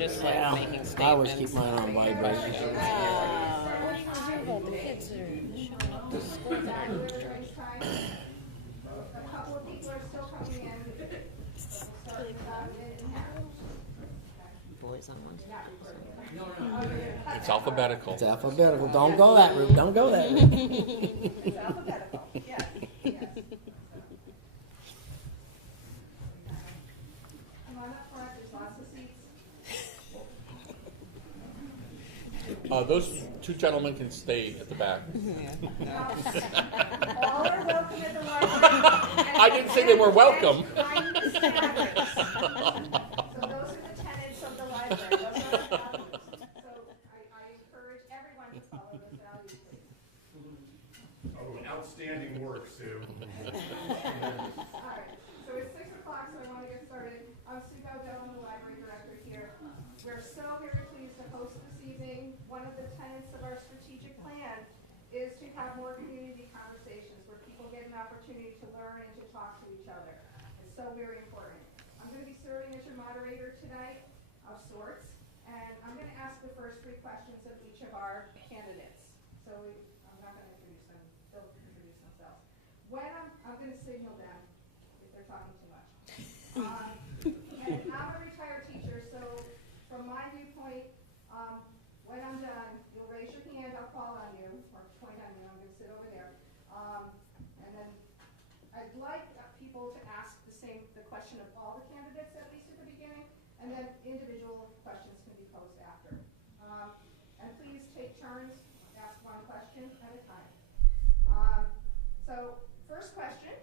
just like making statements. I always keep mine on vibration. What are you gonna do about the kids that are showing up to school that are A couple of people are still coming in. boys on one side? It's alphabetical. It's alphabetical. Don't go that route. Don't go that route. It's alphabetical, yes, yes. Come on up front, there's lots of seats. Those two gentlemen can stay at the back. All are welcome at the library. I didn't say they were welcome. So those are the tenants of the library. Those are the values. So I encourage everyone to follow those values, please. Oh, outstanding work, Sue. All right, so it's 6 o'clock, so I want to get started. I'm Sue Gaudel, I'm the library director here. We're so very pleased to host this evening. One of the tenets of our strategic plan is to have more community conversations where people get an opportunity to learn and to talk to each other. It's so very important. I'm going to be serving as your moderator tonight of sorts, and I'm going to ask the first 3 questions of each of our candidates. So I'm not going to introduce them, they'll introduce themselves. When I'm going to signal them if they're talking too much. And I'm a retired teacher, so from my viewpoint, when I'm done, you'll raise your hand, I'll call on you, or point on you, I'm going to sit over there. And then I'd like people to ask the question of all the candidates, at least at the beginning, and then individual questions can be posed after. And please take turns, ask one question at a time. So, first question,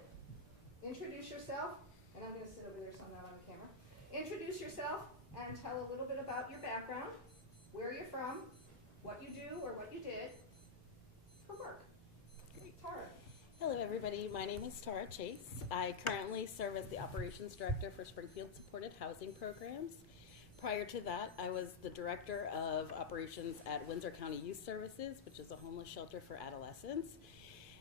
introduce yourself, and I'm going to sit over there so I'm not on the camera. Introduce yourself and tell a little bit about your background, where you're from, what you do or what you did for work. Great, Tara. Hello everybody, my name is Tara Chase. I currently serve as the Operations Director for Springfield Supported Housing Programs. Prior to that, I was the Director of Operations at Windsor County Youth Services, which is a homeless shelter for adolescents.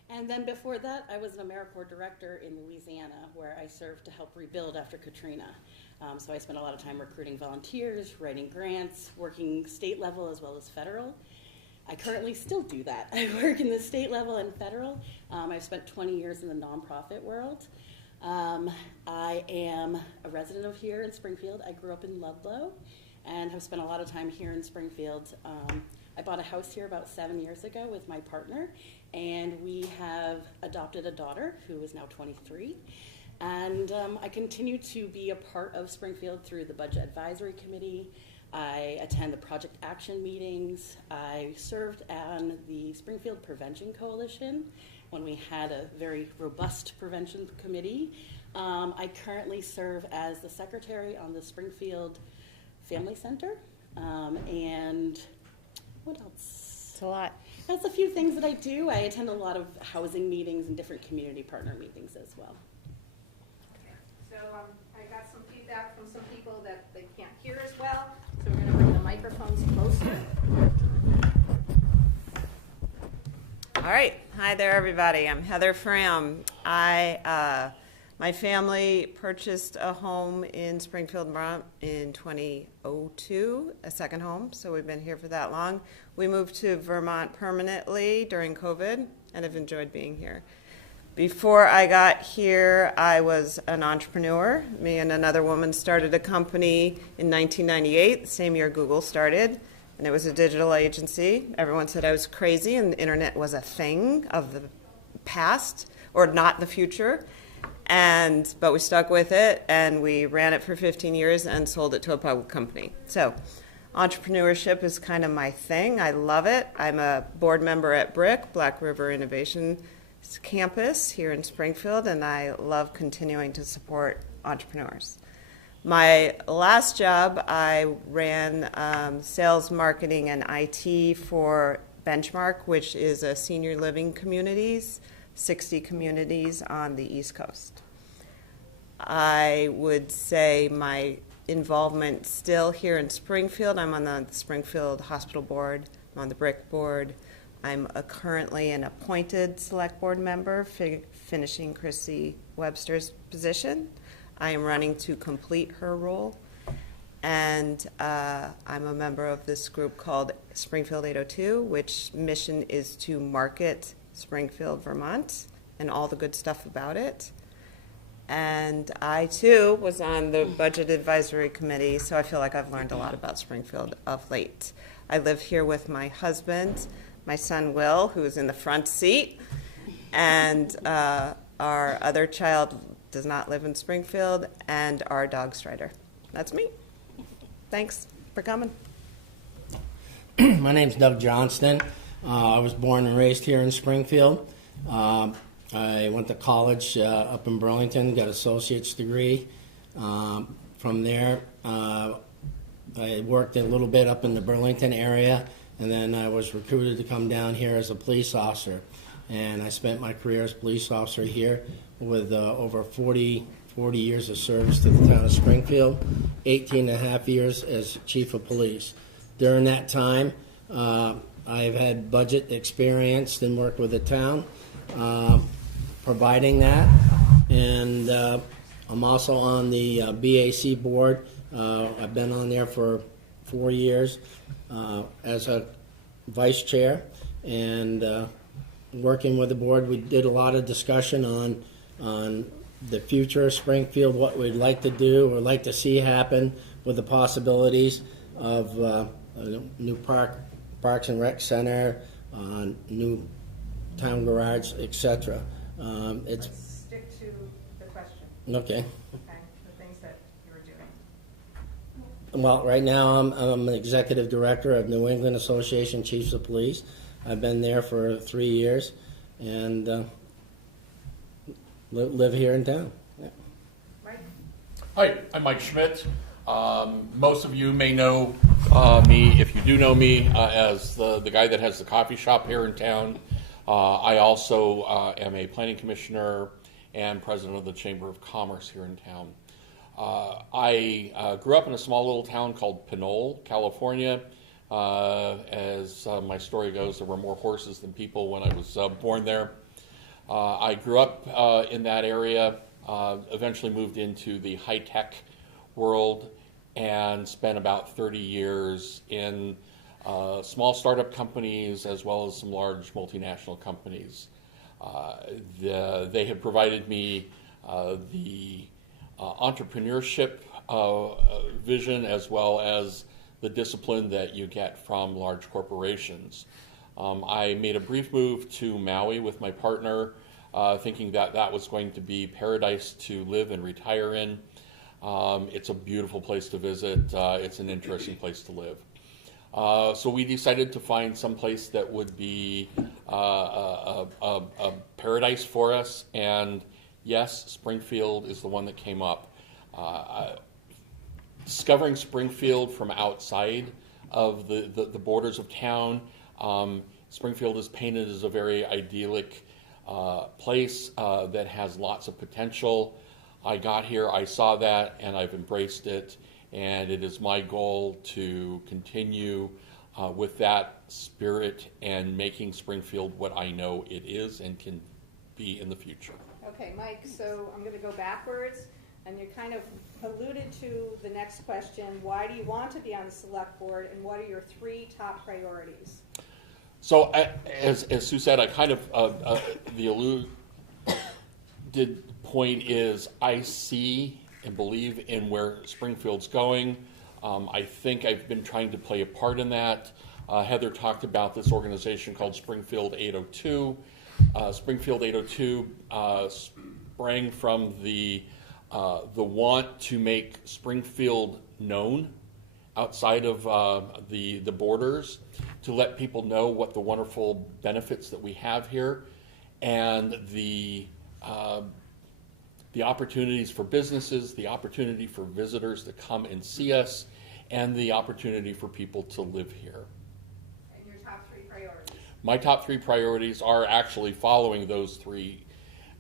And then before that, I was an AmeriCorps Director in Louisiana, where I served to help rebuild after Katrina. So I spent a lot of time recruiting volunteers, writing grants, working state level as well as federal. I currently still do that. I work in the state level and federal. I've spent 20 years in the nonprofit world. I am a resident of here in Springfield. I grew up in Ludlow and have spent a lot of time here in Springfield. I bought a house here about 7 years ago with my partner, and we have adopted a daughter who is now 23. And I continue to be a part of Springfield through the Budget Advisory Committee. I attend the Project Action meetings. I served on the Springfield Prevention Coalition when we had a very robust prevention committee. I currently serve as the secretary on the Springfield Family Center. And what else? It's a lot. That's a few things that I do. I attend a lot of housing meetings and different community partner meetings as well. So I got some feedback from some people that they can't hear as well, so we're going to bring the microphones closer. All right. Hi there, everybody. I'm Heather Fram. My family purchased a home in Springfield, Vermont in 2002, a second home, so we've been here for that long. We moved to Vermont permanently during COVID and have enjoyed being here. Before I got here, I was an entrepreneur. Me and another woman started a company in 1998, the same year Google started, and it was a digital agency. Everyone said I was crazy and the internet was a thing of the past, or not the future. But we stuck with it, and we ran it for 15 years and sold it to a public company. So entrepreneurship is kind of my thing. I love it. I'm a board member at BRIC, Black River Innovation Campus here in Springfield, and I love continuing to support entrepreneurs. My last job, I ran sales, marketing, and IT for Benchmark, which is a senior living communities, 60 communities on the East Coast. I would say my involvement still here in Springfield. I'm on the Springfield Hospital Board. I'm on the BRIC board. I'm currently an appointed select board member, finishing Chrissy Webster's position. I am running to complete her role. and I'm a member of this group called Springfield 802, which mission is to market Springfield, Vermont, and all the good stuff about it. And I, too, was on the Budget Advisory Committee, so I feel like I've learned a lot about Springfield of late. I live here with my husband, my son Will, who is in the front seat, and our other child does not live in Springfield, and our dog Strider. That's me. Thanks for coming. My name's Doug Johnston. I was born and raised here in Springfield. I went to college up in Burlington, got an associate's degree. From there, I worked a little bit up in the Burlington area, and then I was recruited to come down here as a police officer. And I spent my career as a police officer here with over 40 years of service to the town of Springfield, 18 and a half years as chief of police. During that time, I've had budget experience and worked with the town, providing that. And I'm also on the BAC board. I've been on there for 4 years as a vice chair. And working with the board, we did a lot of discussion on the future of Springfield, what we'd like to do or like to see happen with the possibilities of a new Parks and Rec Center, new town garage, etc. Let's stick to the question, Okay. okay? The things that you were doing. Well, right now I'm an executive director of New England Association Chiefs of Police. I've been there for 3 years and live here in town. Yeah. Mike? Hi, I'm Mike Schmidt. Most of you may know me, if you do know me, as the guy that has the coffee shop here in town. I also am a planning commissioner and president of the Chamber of Commerce here in town. I grew up in a small little town called Pinole, California. As my story goes, there were more horses than people when I was born there. I grew up in that area, eventually moved into the high-tech world, and spent about 30 years in small startup companies as well as some large multinational companies. They have provided me the entrepreneurship vision as well as the discipline that you get from large corporations. I made a brief move to Maui with my partner, thinking that that was going to be paradise to live and retire in. It's a beautiful place to visit. It's an interesting place to live. So we decided to find some place that would be a paradise for us, and yes, Springfield is the one that came up. Discovering Springfield from outside of the borders of town, Springfield is painted as a very idyllic place that has lots of potential. I got here, I saw that, and I've embraced it, and it is my goal to continue with that spirit and making Springfield what I know it is and can be in the future. Okay, Mike, so I'm going to go backwards, and you kind of alluded to the next question. Why do you want to be on the select board, and what are your 3 top priorities? So as Sue said, I kind of, the alluded point is I see and believe in where Springfield's going. I think I've been trying to play a part in that. Heather talked about this organization called Springfield 802. Springfield 802 sprang from the want to make Springfield known outside of the borders, to let people know what the wonderful benefits that we have here, and the opportunities for businesses, the opportunity for visitors to come and see us, and the opportunity for people to live here. And your top 3 priorities? My top 3 priorities are actually following those 3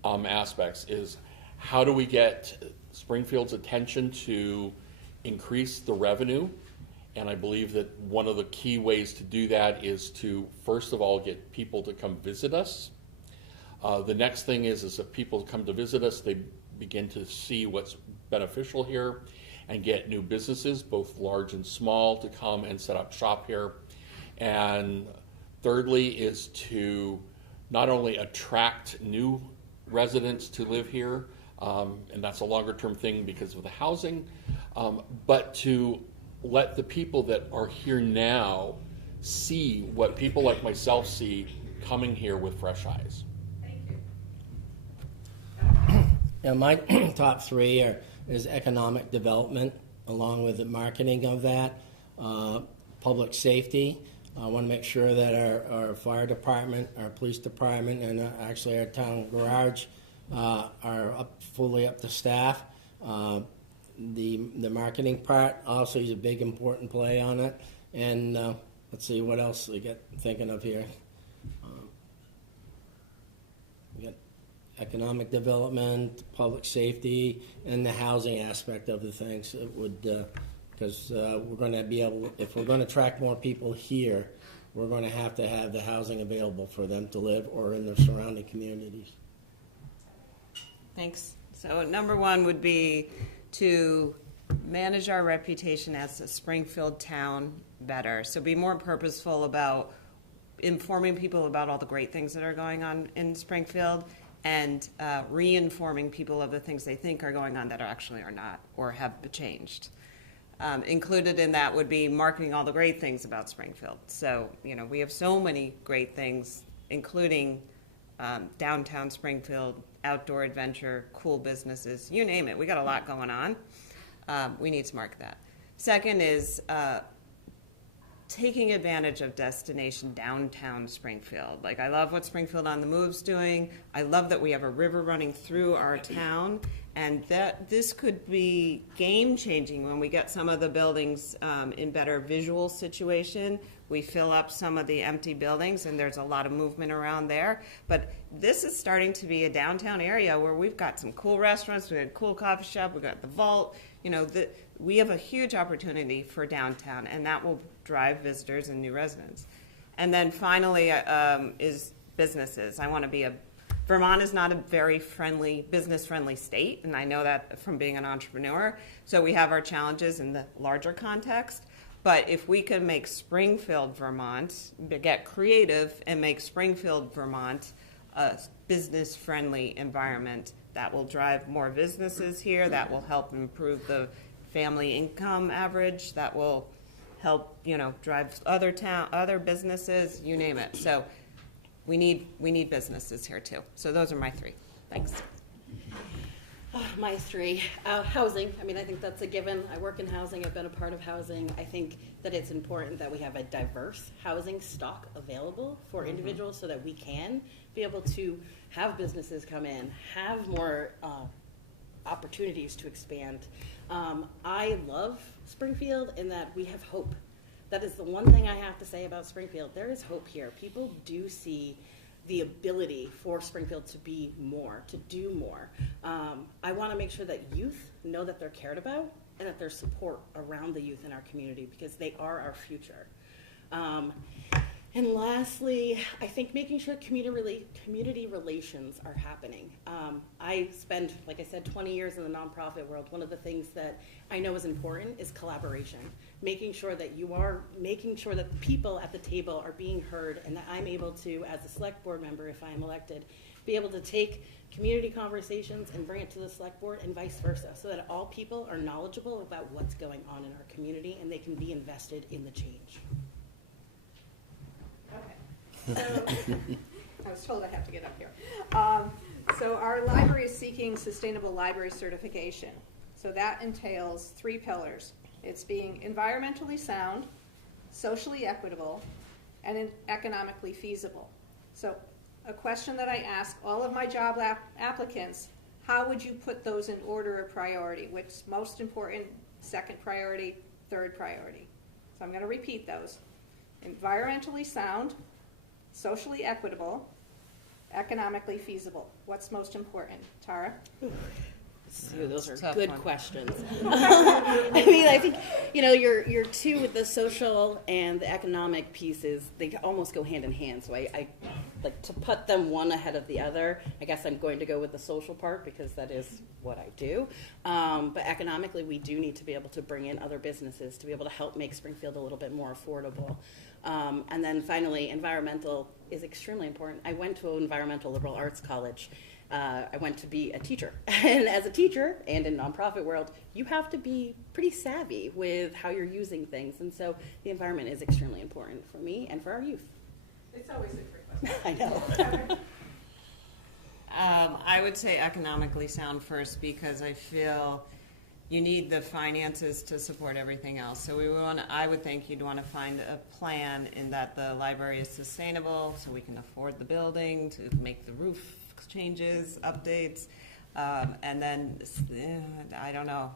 aspects. Is how do we get Springfield's attention to increase the revenue? And I believe that one of the key ways to do that is to, first of all, get people to come visit us. The next thing is if people come to visit us, they begin to see what's beneficial here. and get new businesses, both large and small, to come and set up shop here. And thirdly is to not only attract new residents to live here, and that's a longer term thing because of the housing, but to let the people that are here now see what people like myself see coming here with fresh eyes. Yeah, my top three is economic development, along with the marketing of that, public safety. I want to make sure that our fire department, our police department, and actually our town garage are fully up to staff. The marketing part also is a big important play on it. And let's see what else we get thinking of here. We got economic development, public safety, and the housing aspect of the things. It would, because we're going to be able, if we're going to attract more people here, we're going to have the housing available for them to live or in their surrounding communities. Thanks. So number one would be to manage our reputation as a Springfield town better. So be more purposeful about informing people about all the great things that are going on in Springfield, and re-informing people of the things they think are going on that actually are not or have changed. Included in that would be marketing all the great things about Springfield. So, we have so many great things, including downtown Springfield, outdoor adventure, cool businesses, you name it. We got a lot going on. We need to market that. Second is taking advantage of destination downtown Springfield. Like, I love what Springfield on the Move's doing. I love that we have a river running through our town, and that this could be game-changing when we get some of the buildings in better visual situation. We fill up some of the empty buildings, and there's a lot of movement around there. But this is starting to be a downtown area where we've got some cool restaurants, we have a cool coffee shop, we've got the Vault. We have a huge opportunity for downtown, and that will drive visitors and new residents. And then finally is businesses. I want to be Vermont is not a very business-friendly state, and I know that from being an entrepreneur. So we have our challenges in the larger context. But if we can make Springfield, Vermont, get creative and make Springfield, Vermont a business-friendly environment, that will drive more businesses here, that will help improve the family income average, that will help, drive other businesses, you name it. So we need businesses here too. So those are my three. Thanks. My three. Housing. I think that's a given. I work in housing. I've been a part of housing. I think that it's important that we have a diverse housing stock available for individuals so that we can be able to have businesses come in, have more opportunities to expand. I love Springfield in that we have hope. That is the one thing I have to say about Springfield. There is hope here. People do see the ability for Springfield to be more, to do more. I want to make sure that youth know that they're cared about and that there's support around the youth in our community because they are our future. And lastly, I think making sure community relations are happening. I spend, like I said, 20 years in the nonprofit world. One of the things that I know is important is collaboration. Making sure that the people at the table are being heard, and that I'm able to, as a select board member, if I am elected, be able to take community conversations and bring it to the select board and vice versa, so that all people are knowledgeable about what's going on in our community and they can be invested in the change. Okay. So, I was told I have to get up here. So our library is seeking sustainable library certification. So that entails 3 pillars. It's being environmentally sound, socially equitable, and economically feasible. So a question that I ask all of my job applicants, how would you put those in order of priority? What's most important, second priority, third priority? So I'm going to repeat those. Environmentally sound, socially equitable, economically feasible. What's most important? Tara? So those are Tough good one. questions. I think, your two with the social and the economic pieces, they almost go hand in hand. So I like to put them one ahead of the other. I guess I'm going to go with the social part because that is what I do. But economically, we do need to be able to bring in other businesses to be able to help make Springfield a little bit more affordable. And then finally, environmental is extremely important. I went to an environmental liberal arts college. I went to be a teacher. And as a teacher and in nonprofit world, you have to be pretty savvy with how you're using things. And so the environment is extremely important for me and for our youth. It's always a trick. I know. I would say economically sound first because I feel you need the finances to support everything else. So I would think you'd want to find a plan in that the library is sustainable so we can afford the building, to make the roof changes, updates, and then I don't know.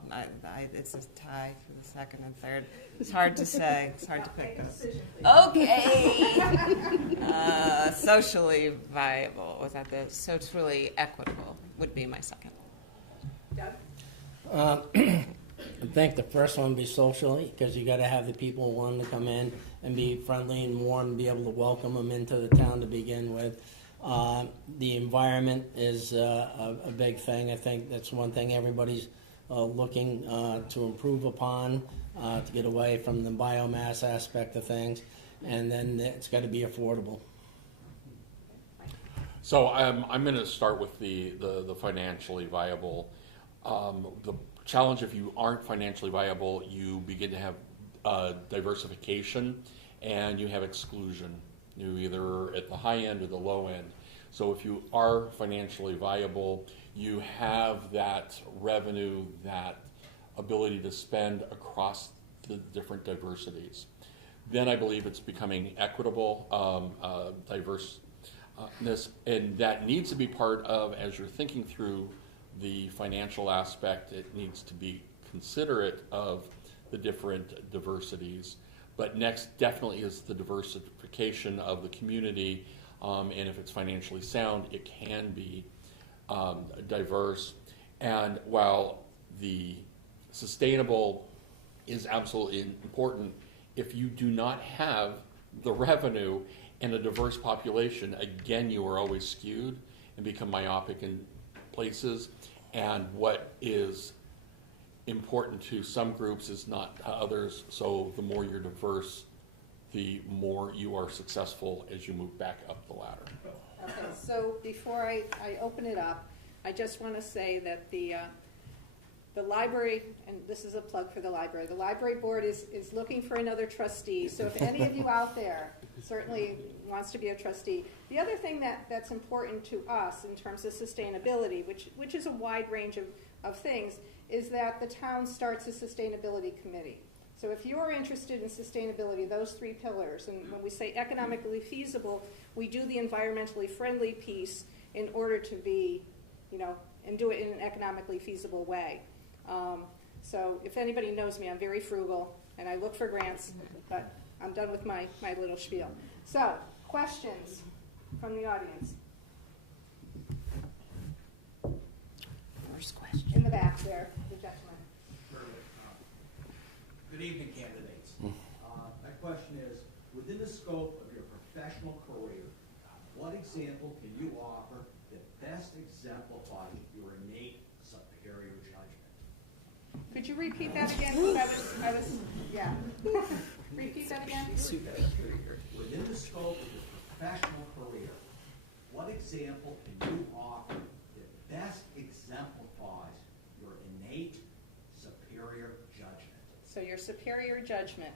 It's a tie for the second and third. It's hard to say. It's hard to pick those. Okay. Socially viable. Was that the socially equitable? Would be my second. Doug? I think the first one would be socially, because you got to have the people wanting to come in and be friendly and warm and be able to welcome them into the town to begin with. The environment is a big thing. I think that's one thing everybody's looking to improve upon, to get away from the biomass aspect of things, and then it's got to be affordable. So I'm going to start with the financially viable. The challenge, if you aren't financially viable, you begin to have diversification and you have exclusion. You either at the high end or the low end. So if you are financially viable, you have that revenue, that ability to spend across the different diversities. Then I believe it's becoming equitable, diverseness, and that needs to be part of, as you're thinking through the financial aspect, it needs to be considerate of the different diversities. But next definitely is the diversification of the community, and if it's financially sound, it can be diverse. And while the sustainable is absolutely important, if you do not have the revenue and a diverse population, again, you are always skewed and become myopic in places. And what is important to some groups is not to others. So the more you're diverse, the more you are successful as you move back up the ladder. Okay, so before I open it up, I just want to say that the library, and this is a plug for the library board is looking for another trustee. So if any of you out there certainly wants to be a trustee. The other thing that's important to us in terms of sustainability, which is a wide range of things, is that the town starts a sustainability committee. So if you're interested in sustainability, those three pillars, and when we say economically feasible, we do the environmentally friendly piece in order to be, and do it in an economically feasible way. So if anybody knows me, I'm very frugal, and I look for grants, but I'm done with my little spiel. So, questions from the audience? First question. In the back there, the gentleman. Good evening, candidates. My question is, within the scope of your professional career, what example can you offer that best exemplifies your innate superior judgment? Could you repeat that again? 'Cause I was, yeah. Repeat that again. Within the scope of your professional career, what example can you offer that best exemplifies your innate superior judgment? So your superior judgment.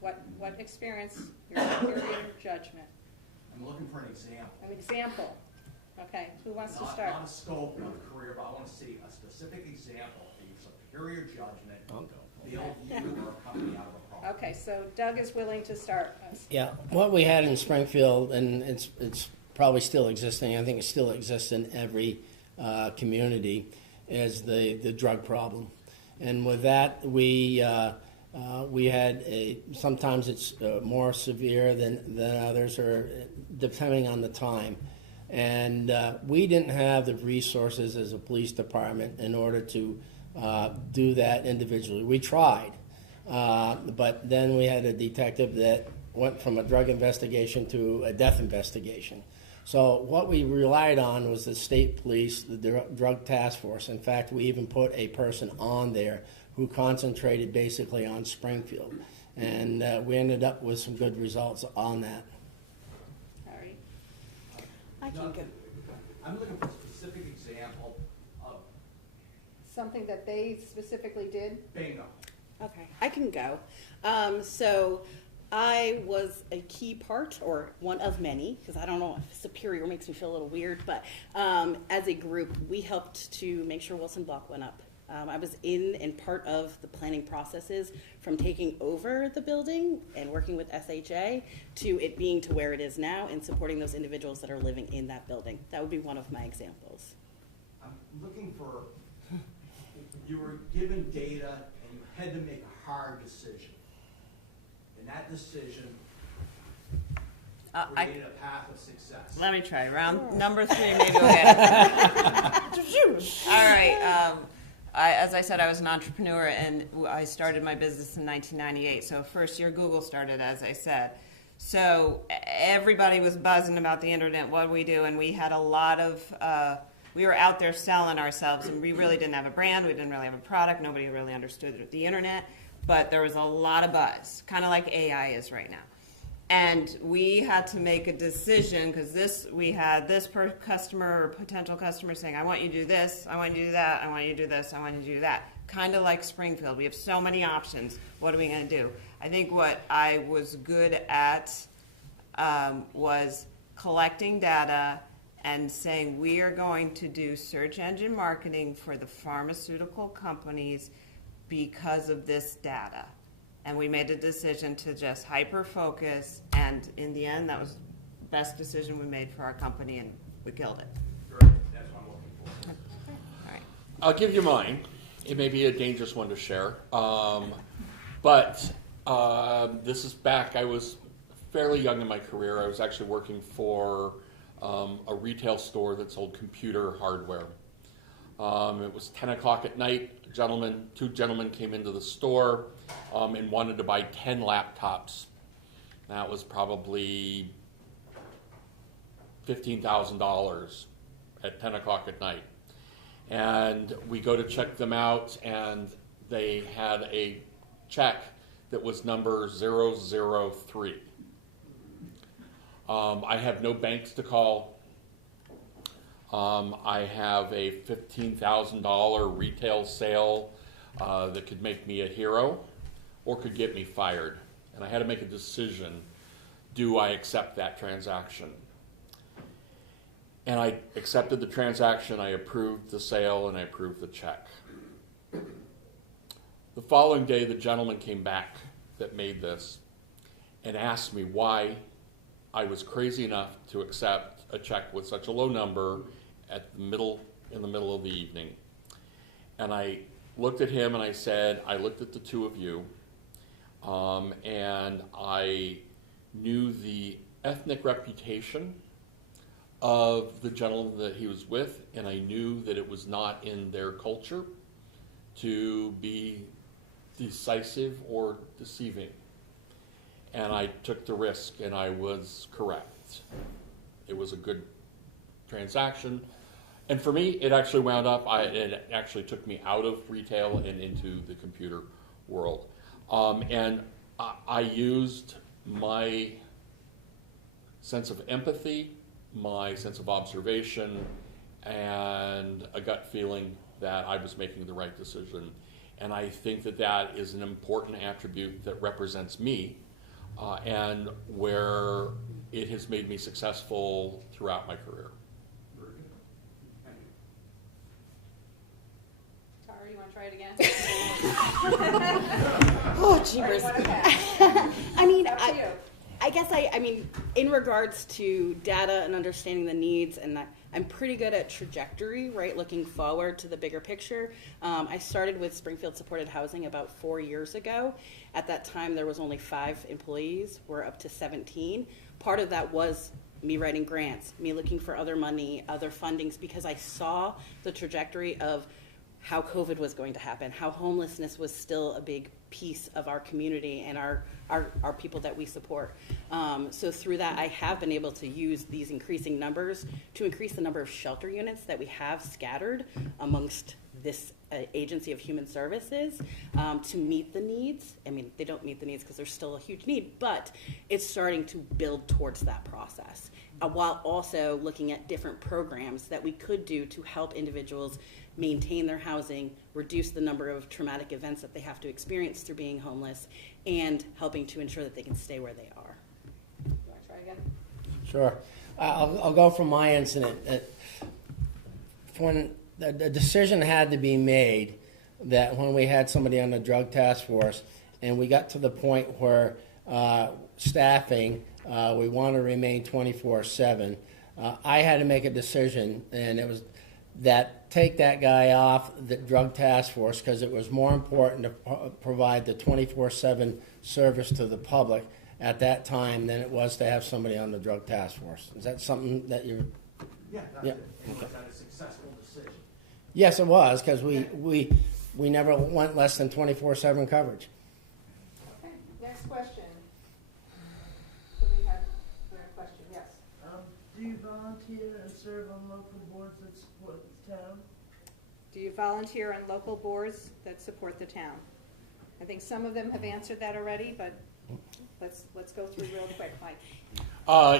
What experience your superior judgment? I'm looking for an example. An example. Okay, who wants to Not start? a scope of a career, but I want to see a specific example of your superior judgment build you or a company out of a problem. Okay, so Doug is willing to start us. Yeah, what we had in Springfield, and it's probably still existing, I think it still exists in every community, is the drug problem. And with that, we had sometimes it's more severe than others, or depending on the time. And we didn't have the resources as a police department in order to do that individually. We tried, but then we had a detective that went from a drug investigation to a death investigation. So what we relied on was the state police, the drug task force. In fact, we even put a person on there who concentrated basically on Springfield. And we ended up with some good results on that. All right. I can go. I'm looking for a specific example of Something that they specifically did? bingo. Okay, I can go. So I was a key part, or one of many, because I don't know if superior makes me feel a little weird, but as a group, we helped to make sure Wilson Block went up. I was in and part of the planning processes from taking over the building and working with SHA to it being to where it is now and supporting those individuals that are living in that building. That would be one of my examples. I'm looking for, you were given data and you had to make a hard decision. And that decision created a path of success. Let me try. Round number 3, maybe we'll get it. All right. As I said, I was an entrepreneur, and I started my business in 1998. So first year Google started, as I said. So everybody was buzzing about the internet, what we do, and we had a lot of, we were out there selling ourselves, and we really didn't have a brand, we didn't really have a product, nobody really understood the internet, but there was a lot of buzz, kind of like AI is right now. And we had to make a decision, because we had this customer or potential customer saying, I want you to do this, I want you to do that, I want you to do this, I want you to do that. Kind of like Springfield. We have so many options. What are we going to do? I think what I was good at was collecting data and saying, we are going to do search engine marketing for the pharmaceutical companies because of this data. And we made a decision to just hyper-focus, and in the end, that was the best decision we made for our company, and we killed it. Great, that's what I'm looking for. All right. I'll give you mine. It may be a dangerous one to share, but this is back. I was fairly young in my career. I was actually working for a retail store that sold computer hardware. It was 10 o'clock at night. Two gentlemen came into the store and wanted to buy 10 laptops. That was probably $15,000 at 10 o'clock at night. And we go to check them out, and they had a check that was number 003. I have no banks to call. I have a $15,000 retail sale that could make me a hero or could get me fired. And I had to make a decision. Do I accept that transaction? And I accepted the transaction, I approved the sale, and I approved the check. The following day, the gentleman came back that made this and asked me why I was crazy enough to accept a check with such a low number in the middle of the evening. And I looked at him and I said, I looked at the two of you, and I knew the ethnic reputation of the gentleman that he was with, and I knew that it was not in their culture to be decisive or deceiving. And I took the risk, and I was correct. It was a good transaction. And for me, it actually wound up, it actually took me out of retail and into the computer world. And I used my sense of empathy, my sense of observation, and a gut feeling that I was making the right decision. And I think that that is an important attribute that represents me, and where it has made me successful throughout my career. Very good. Thank you. Tara, you want to try it again? Oh, jeepers. I mean, Up to you. I guess I mean, in regards to data and understanding the needs, and I'm pretty good at trajectory, right? Looking forward to the bigger picture. I started with Springfield Supported Housing about 4 years ago. At that time, there was only 5 employees. We're up to 17. Part of that was me writing grants, me looking for other money, other fundings, because I saw the trajectory of how COVID was going to happen, how homelessness was still a big piece of our community and our people that we support. So through that, I have been able to use these increasing numbers to increase the number of shelter units that we have scattered amongst this agency of human services to meet the needs. I mean, they don't meet the needs because there's still a huge need, but it's starting to build towards that process, while also looking at different programs that we could do to help individuals maintain their housing, reduce the number of traumatic events that they have to experience through being homeless, and helping to ensure that they can stay where they are. You want to try again? Sure. I'll go from my incident. When the decision had to be made that when we had somebody on the drug task force and we got to the point where staffing, we want to remain 24/7, I had to make a decision, and it was that take that guy off the drug task force because it was more important to provide the 24/7 service to the public at that time than it was to have somebody on the drug task force. Is that something that you're... Yeah, that's Yeah, it. And okay. was that a successful decision? Yes, it was, because we never went less than 24/7 coverage. Okay, next question. So we have a question, yes. Do you volunteer and serve on local boards that support the town? Do you volunteer on local boards that support the town? I think some of them have answered that already, but let's go through real quick, Mike.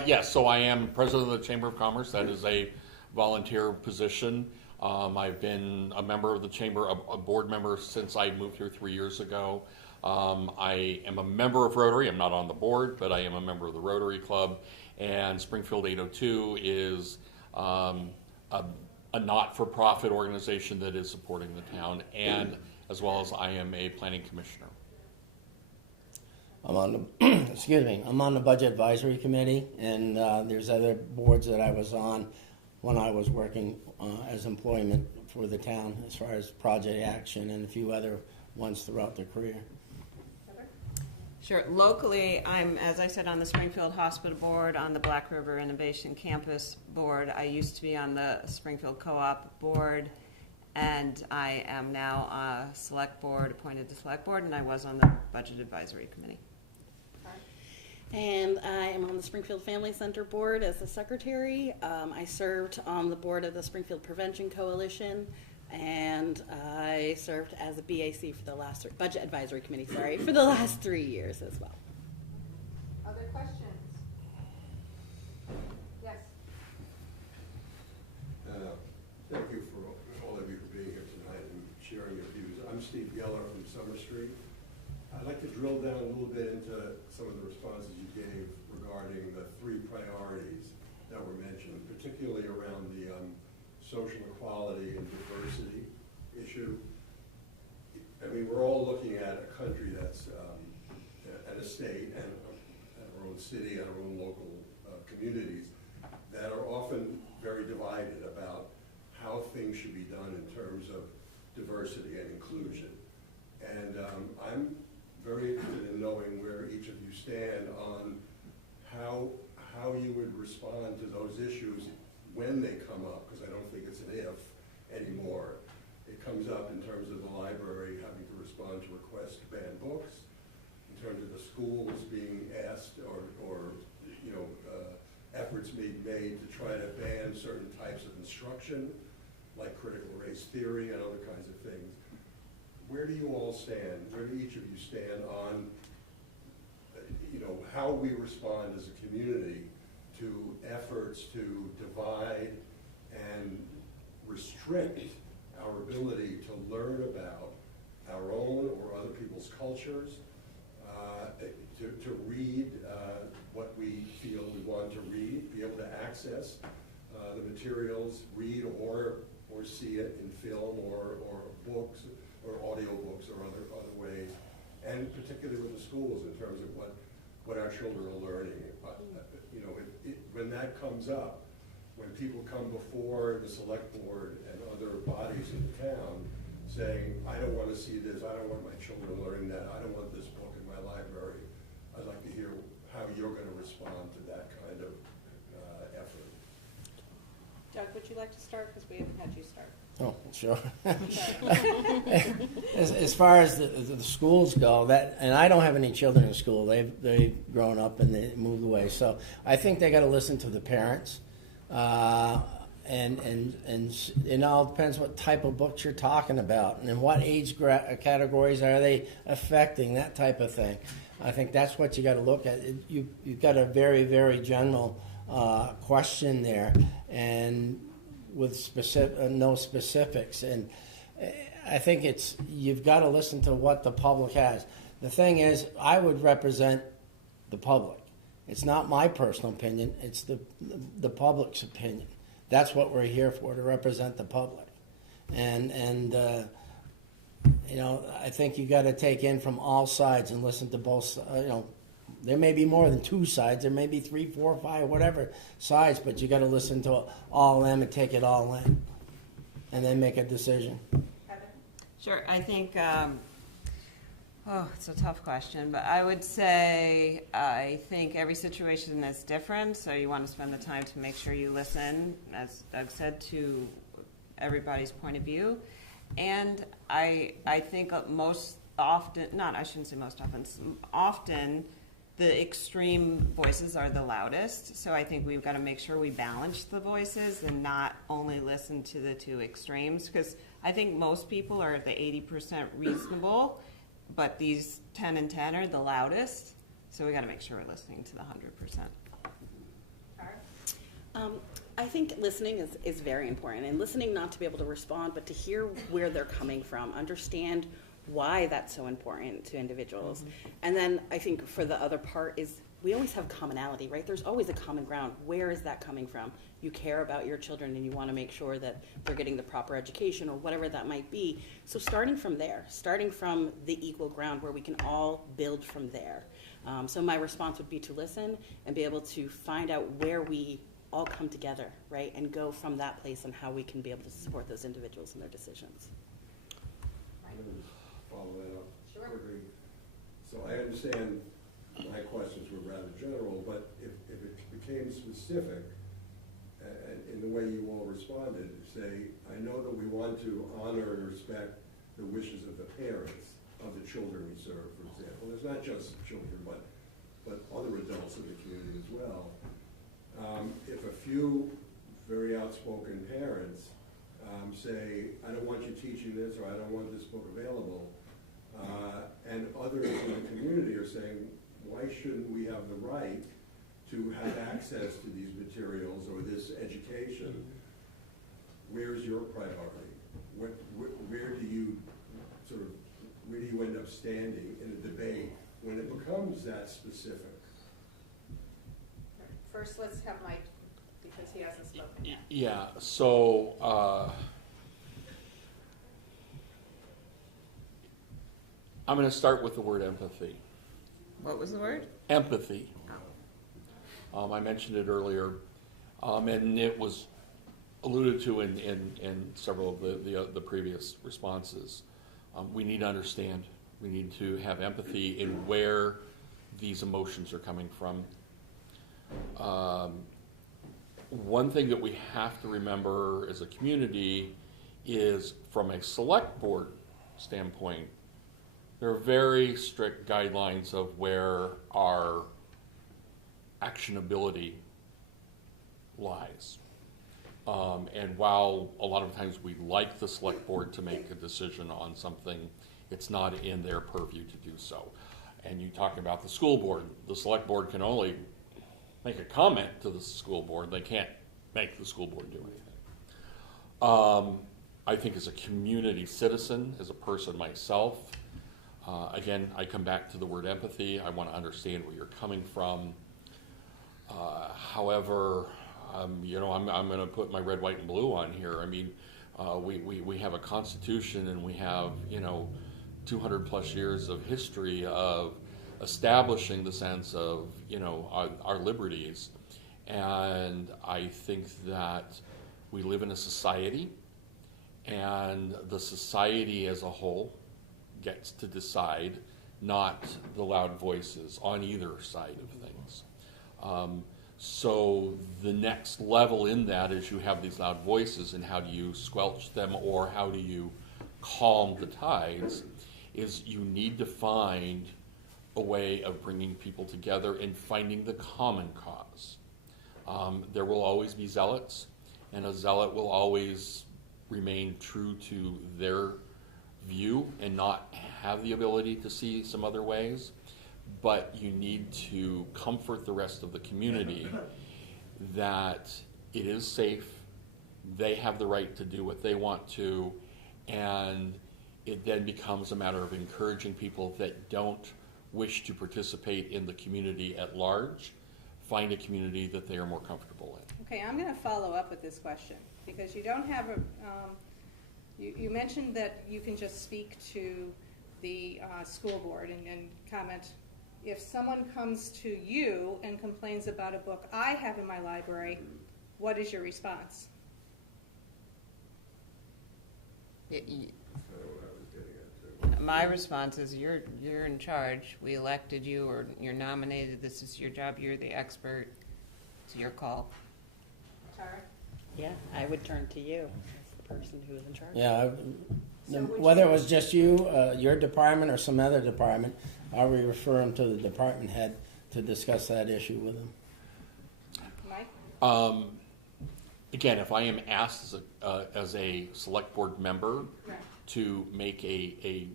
Yes, so I am president of the Chamber of Commerce. That is a volunteer position. I've been a member of the Chamber, a board member since I moved here 3 years ago. I am a member of Rotary. I'm not on the board, but I am a member of the Rotary Club. And Springfield 802 is a not-for-profit organization that is supporting the town, and as well as I am a planning commissioner. I'm on the excuse me. I'm on the budget advisory committee, and there's other boards that I was on when I was working as employment for the town, as far as Project Action and a few other ones throughout their career. Sure. Locally, I'm, as I said, on the Springfield Hospital Board, on the Black River Innovation Campus Board. I used to be on the Springfield Co-op Board, and I am now Select Board, appointed to Select Board, and I was on the Budget Advisory Committee. And I am on the Springfield Family Center Board as the secretary. I served on the board of the Springfield Prevention Coalition, and I served as a BAC for the last Budget Advisory Committee, sorry, for the last 3 years as well. Other questions? Yes. Thank you for all of you for being here tonight and sharing your views. I'm Steve Geller from Summer Street. I'd like to drill down a little bit into some of the responses you gave regarding the 3 priorities that were mentioned, particularly around the social equality and diversity issue. I mean, we're all looking at a country that's, and a state and our own city and our own local communities that are often very divided about how things should be done in terms of diversity and inclusion. And I'm very interested in knowing where each of you stand on how you would respond to those issues when they come up, because I don't think it's an if anymore. It comes up in terms of the library having to respond to requests to ban books, in terms of the schools being asked or efforts being made to try to ban certain types of instruction, like critical race theory and other kinds of things. Where do you all stand? Where do each of you stand on, how we respond as a community to efforts to divide and restrict our ability to learn about our own or other people's cultures, to read what we feel we want to read, be able to access the materials, read or see it in film or books or audio books or other ways, and particularly with the schools in terms of what our children are learning. When that comes up, when people come before the select board and other bodies in the town saying, I don't want to see this, I don't want my children learning that, I don't want this book in my library, I'd like to hear how you're going to respond to that kind of effort. Doug, would you like to start? Because we haven't had you start. Oh, sure. As far as the schools go, and I don't have any children in school. They've grown up and they moved away. So I think they got to listen to the parents, and it all depends what type of books you're talking about and what age categories are they affecting, that type of thing. I think that's what you got to look at. You've got a very, very general question there, and with no specifics. And I think you've got to listen to what the public has. The thing is, I would represent the public. It's not my personal opinion. It's the public's opinion. That's what we're here for, to represent the public. And I think you got to take in from all sides and listen to both. There may be more than two sides. There may be 3, 4, 5, whatever sides, but you got to listen to all of them and take it all in, and then make a decision. Sure. I think, it's a tough question, but I would say I think every situation is different, so you want to spend the time to make sure you listen, as Doug said, to everybody's point of view. And I think most often, I shouldn't say most often, often the extreme voices are the loudest. So I think we've got to make sure we balance the voices and not only listen to the two extremes, because I think most people are at the 80% reasonable, but these 10 and 10 are the loudest. So we got to make sure we're listening to the 100%. I think listening is very important, and listening not to be able to respond, but to hear where they're coming from, understand why that's so important to individuals. Mm-hmm. And then I think for the other part is we always have commonality, right? There's always a common ground. Where is that coming from? You care about your children and you want to make sure that they're getting the proper education or whatever that might be. So starting from there, starting from the equal ground where we can all build from there. So my response would be to listen and be able to find out where we all come together, right? And go from that place and how we can be able to support those individuals in their decisions. Follow that up. Sure. So I understand my questions were rather general, but if it became specific, in the way you all responded, say, I know that we want to honor and respect the wishes of the parents of the children we serve, for example. It's not just children, but other adults in the community as well. If a few very outspoken parents say, I don't want you teaching this, or I don't want this book available, and others in the community are saying, why shouldn't we have the right to have access to these materials or this education? Where's your priority? Where do you end up standing in a debate when it becomes that specific? First, let's have Mike, because he hasn't spoken yet. Yeah, so I'm going to start with the word empathy. What was the word? Empathy. I mentioned it earlier, and it was alluded to in several of the previous responses. We need to understand. We need to have empathy in where these emotions are coming from. One thing that we have to remember as a community is, from a select board standpoint, there are very strict guidelines of where our actionability lies. And while a lot of times we like the select board to make a decision on something, it's not in their purview to do so. And you talk about the school board. The select board can only make a comment to the school board. They can't make the school board do anything. I think as a community citizen, as a person myself, again, I come back to the word empathy. I want to understand where you're coming from. However, I'm going to put my red, white, and blue on here. I mean, we have a constitution, and we have 200 plus years of history of establishing the sense of our liberties, and I think that we live in a society, and the society as a whole gets to decide, not the loud voices on either side of things. So the next level in that is you have these loud voices, and how do you squelch them, or how do you calm the tides, is you need to find a way of bringing people together and finding the common cause. There will always be zealots, and a zealot will always remain true to their view and not have the ability to see some other ways. But you need to comfort the rest of the community that it is safe, they have the right to do what they want to, and it then becomes a matter of encouraging people that don't wish to participate in the community at large, find a community that they are more comfortable in. Okay, I'm going to follow up with this question, because you don't have a, you mentioned that you can just speak to the school board and comment. If someone comes to you and complains about a book I have in my library, what is your response? My response is you're in charge. We elected you, or you're nominated. This is your job. You're the expert. It's your call. Tara? Yeah, I would turn to you as the person who is in charge. Yeah, So would whether you- it was just you, your department, or some other department, I would refer them to the department head to discuss that issue with them. Mike? Again, if I am asked as a select board member Right. to make a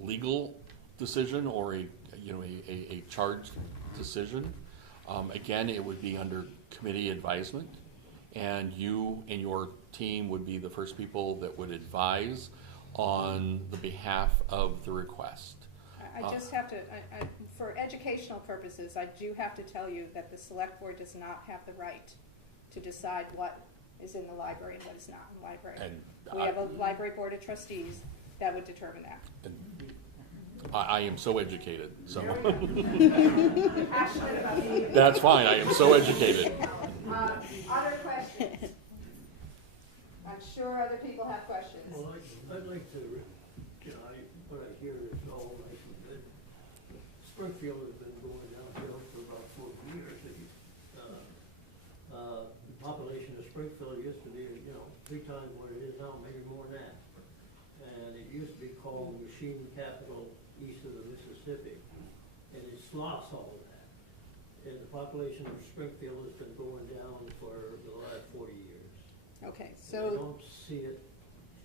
legal decision, or a charged decision, again, it would be under committee advisement, and you and your team would be the first people that would advise on the behalf of the request. I just have to, for educational purposes, I do have to tell you that the select board does not have the right to decide what is in the library and what is not in the library. And We have a library board of trustees that would determine that. I am so educated, so Passionate about the. that's fine. I am so educated. Other questions? I'm sure other people have questions. Well, I'd like to, what I hear is all nice and good. Springfield has been going downhill for about 40 years. The population of Springfield used to be, 3 times what it is now, maybe more than that. And it used to be called machine capital east of the Mississippi. And it's lost all of that. And the population of Springfield has been going down for the last 40 years. Okay, I so, don't see it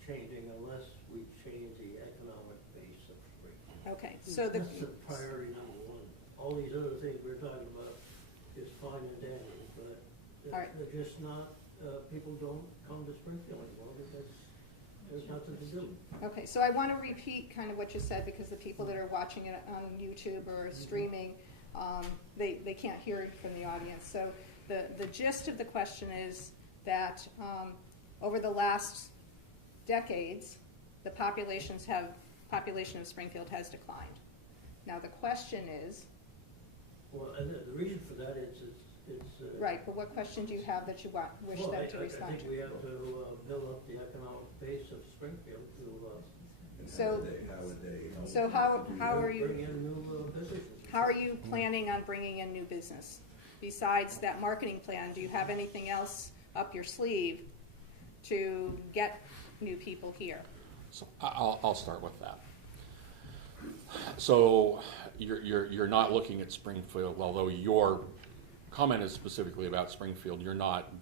changing unless we change the economic base of Springfield. okay, so the, That's the priority number one. All these other things we're talking about is fine and dandy, but All right. they're just not, people don't come to Springfield anymore because there's nothing to do. okay, so I want to repeat kind of what you said, because the people that are watching it on YouTube or streaming, they can't hear it from the audience. So the gist of the question is that over the last decades, the population of Springfield has declined. Now the question is, Well, and the reason for that is it's. right, but what question do you have that you wish Well, them I to respond think we to? have to build up the economic base of Springfield to. So, How would they help? so how are you? Bring in new businesses. How are you planning on bringing in new business? Besides that marketing plan, do you have anything else up your sleeve to get new people here? So I'll start with that. So you're not looking at Springfield, although your comment is specifically about Springfield. You're not.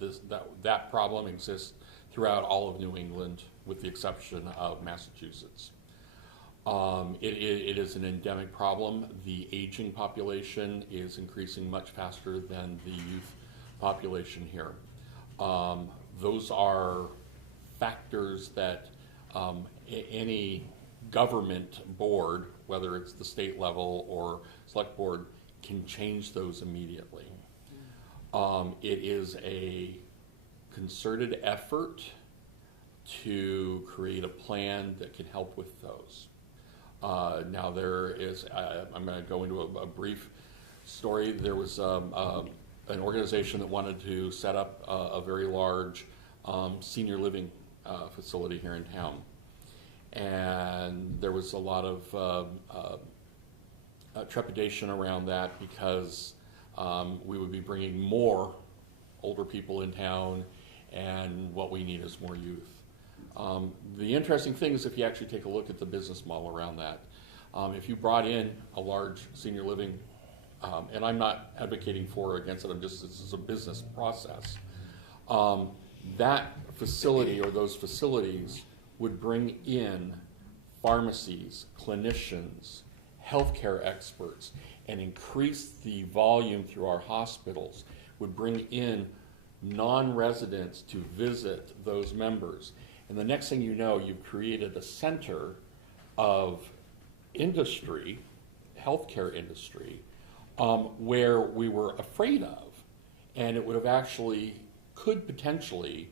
That problem exists throughout all of New England, with the exception of Massachusetts. It is an endemic problem. The aging population is increasing much faster than the youth population here. Those are factors that any government board, whether it's the state level or select board, can change those immediately. It is a concerted effort to create a plan that can help with those. Now there is, I'm going to go into a brief story. There was an organization that wanted to set up a very large senior living facility here in town. And there was a lot of trepidation around that because We would be bringing more older people in town, and what we need is more youth. The interesting thing is if you actually take a look at the business model around that, if you brought in a large senior living, and I'm not advocating for or against it, this is a business process, that facility or those facilities would bring in pharmacies, clinicians, healthcare experts, and increase the volume through our hospitals, would bring in non-residents to visit those members. And the next thing you know, you've created a center of industry, healthcare industry, where we were afraid of. And it would have actually, could potentially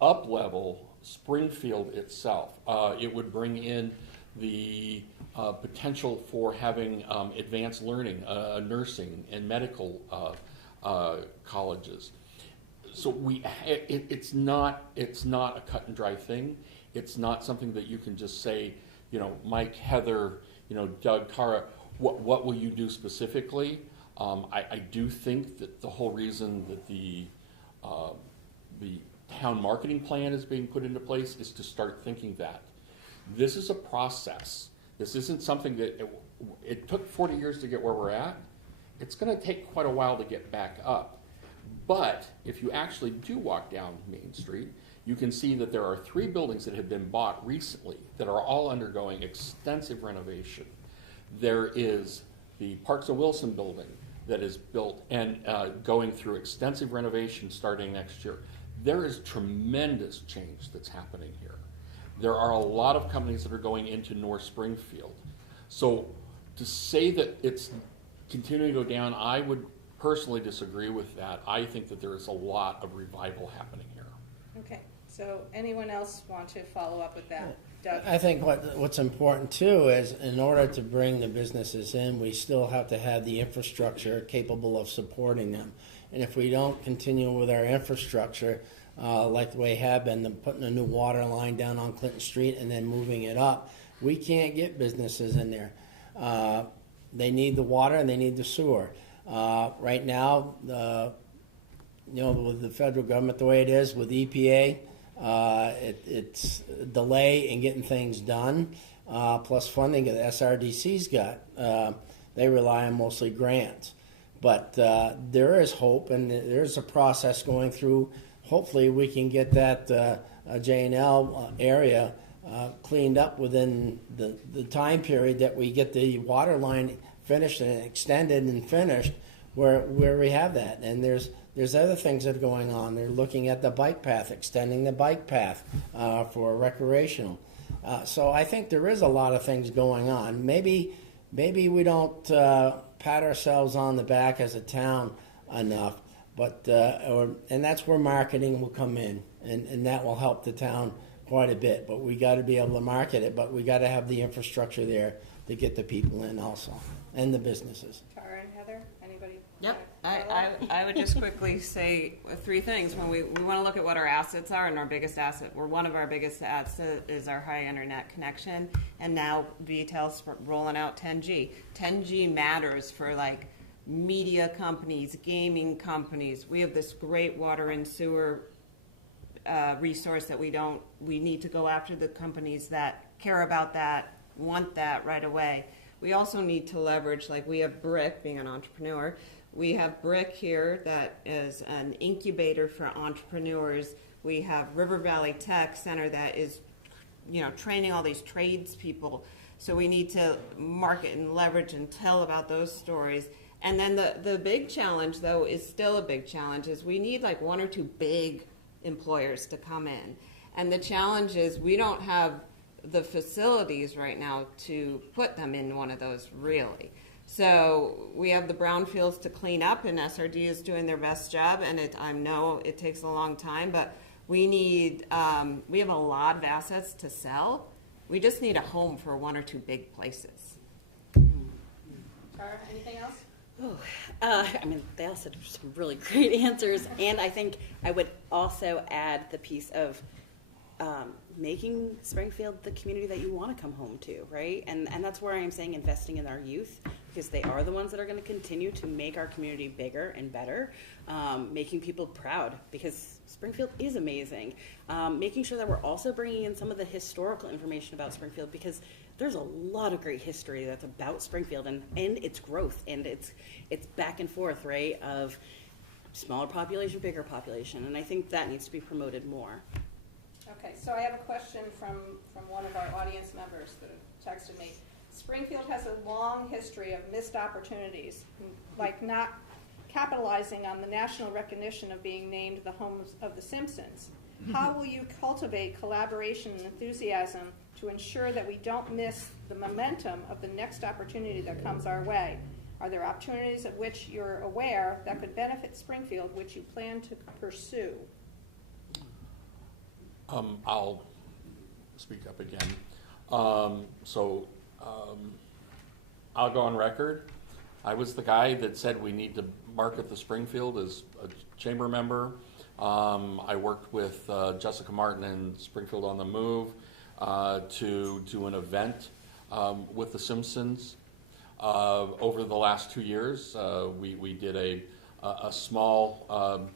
up-level Springfield itself. It would bring in the potential for having advanced learning, nursing and medical colleges. So it's not a cut and dry thing. It's not something that you can just say, Mike, Heather, Doug, Tara, what will you do specifically? I do think that the whole reason that the town marketing plan is being put into place is to start thinking that. This is a process. This isn't something that, it took 40 years to get where we're at. It's going to take quite a while to get back up. But if you actually do walk down Main Street, you can see that there are 3 buildings that have been bought recently that are all undergoing extensive renovation. There is the Parks of Wilson building that is built and going through extensive renovation starting next year. There is tremendous change that's happening here. There are a lot of companies that are going into North Springfield. So to say that it's continuing to go down, I would personally disagree with that. I think that there is a lot of revival happening here. Okay, so anyone else want to follow up with that? Doug? I think what's important too is in order to bring the businesses in, we still have to have the infrastructure capable of supporting them. And if we don't continue with our infrastructure, like the way we have been, putting a new water line down on Clinton Street and then moving it up, we can't get businesses in there. They need the water and they need the sewer. Right now, with the federal government the way it is with EPA, it's a delay in getting things done, plus funding that SRDC's got. They rely on mostly grants. But there is hope, and there's a process going through. Hopefully we can get that J&L area cleaned up within the time period that we get the water line finished and extended and finished where we have that. And there's other things that are going on. They're looking at the bike path, extending the bike path for recreational. So I think there is a lot of things going on. Maybe we don't pat ourselves on the back as a town enough, but and that's where marketing will come in, and that will help the town quite a bit. But we got to be able to market it, but we got to have the infrastructure there to get the people in also, and the businesses. Tara and Heather, anybody? Yep. I would just quickly say 3 things. When we want to look at what our assets are, and our biggest asset, one of our biggest assets is our high internet connection, and now VTEL's rolling out 10G. 10G matters for media companies, gaming companies. We have this great water and sewer resource that we need to go after the companies that care about that, want that right away. We also need to leverage, we have Brick, being an entrepreneur. We have Brick here that is an incubator for entrepreneurs. We have River Valley Tech Center that is, training all these tradespeople. So we need to market and leverage and tell about those stories. And then the big challenge, though, is still a big challenge, is we need 1 or 2 big employers to come in. And the challenge is we don't have the facilities right now to put them in one of those, really. So we have the brownfields to clean up, and SRD is doing their best job, and I know it takes a long time, but we need, we have a lot of assets to sell. We just need a home for 1 or 2 big places. Tara, anything else? They all said some really great answers, and I think I would also add the piece of making Springfield the community that you want to come home to, right? And that's where I am saying investing in our youth. because they are the ones that are going to continue to make our community bigger and better, making people proud, because Springfield is amazing. Making sure that we're also bringing in some of the historical information about Springfield, because there's a lot of great history that's about Springfield and its growth, and it's back and forth, right, of smaller population, bigger population, and I think that needs to be promoted more. Okay, so I have a question from one of our audience members that texted me. Springfield has a long history of missed opportunities, like not capitalizing on the national recognition of being named the home of the Simpsons. How will you cultivate collaboration and enthusiasm to ensure that we don't miss the momentum of the next opportunity that comes our way? Are there opportunities of which you're aware that could benefit Springfield, which you plan to pursue? I'll speak up again. I'll go on record. I was the guy that said we need to market the Springfield as a chamber member. I worked with Jessica Martin and Springfield on the Move to do an event with the Simpsons. Over the last 2 years, we did a small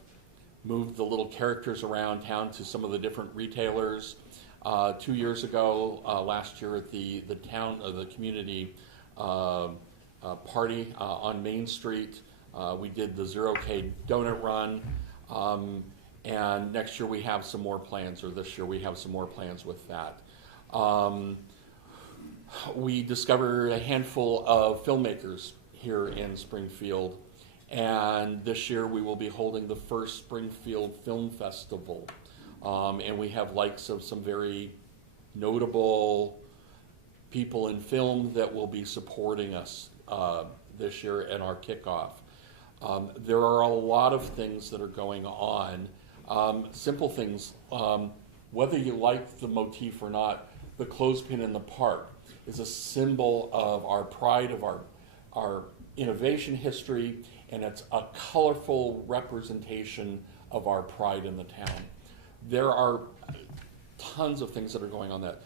moved the little characters around town to some of the different retailers. 2 years ago, last year at the community party on Main Street, we did the 0K donut run, and next year we have some more plans, or this year we have some more plans with that. We discovered a handful of filmmakers here in Springfield, and this year we will be holding the first Springfield Film Festival. And we have likes of some very notable people in film that will be supporting us this year at our kickoff. There are a lot of things that are going on. Simple things, whether you like the motif or not, the clothespin in the park is a symbol of our pride, of our innovation history, and it's a colorful representation of our pride in the town. There are tons of things that are going on that.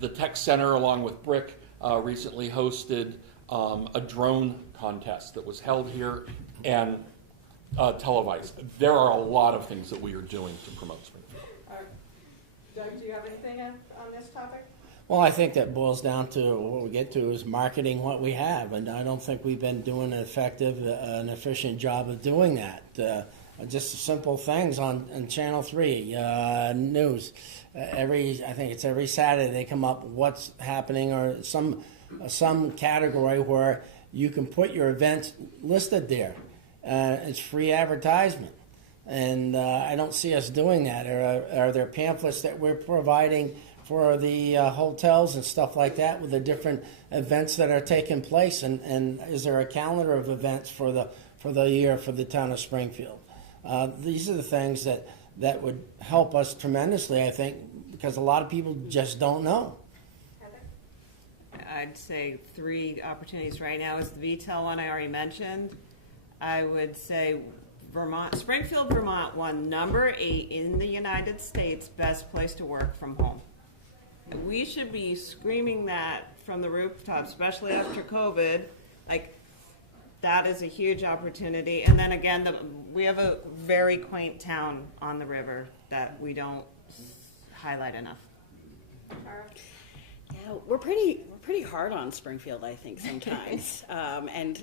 The Tech Center, along with Brick, recently hosted a drone contest that was held here and televised. There are a lot of things that we are doing to promote Springfield. Doug, do you have anything on this topic? Well, I think that boils down to what we get to is marketing what we have, and I don't think we've been doing an effective and efficient job of doing that. Just simple things on Channel 3 news. I think it's every Saturday they come up what's happening, or some category where you can put your events listed there. It's free advertisement, and I don't see us doing that. Are there pamphlets that we're providing for the hotels and stuff like that with the different events that are taking place? And is there a calendar of events for the year for the town of Springfield? These are the things that would help us tremendously, I think, because a lot of people just don't know. I'd say 3 opportunities right now is the VTEL one I already mentioned. I would say Springfield, Vermont won number 8 in the United States, best place to work from home. We should be screaming that from the rooftop, especially after COVID. Like, that is a huge opportunity. And then again, we have a very quaint town on the river that we don't highlight enough. Yeah, we're pretty hard on Springfield, I think, sometimes. And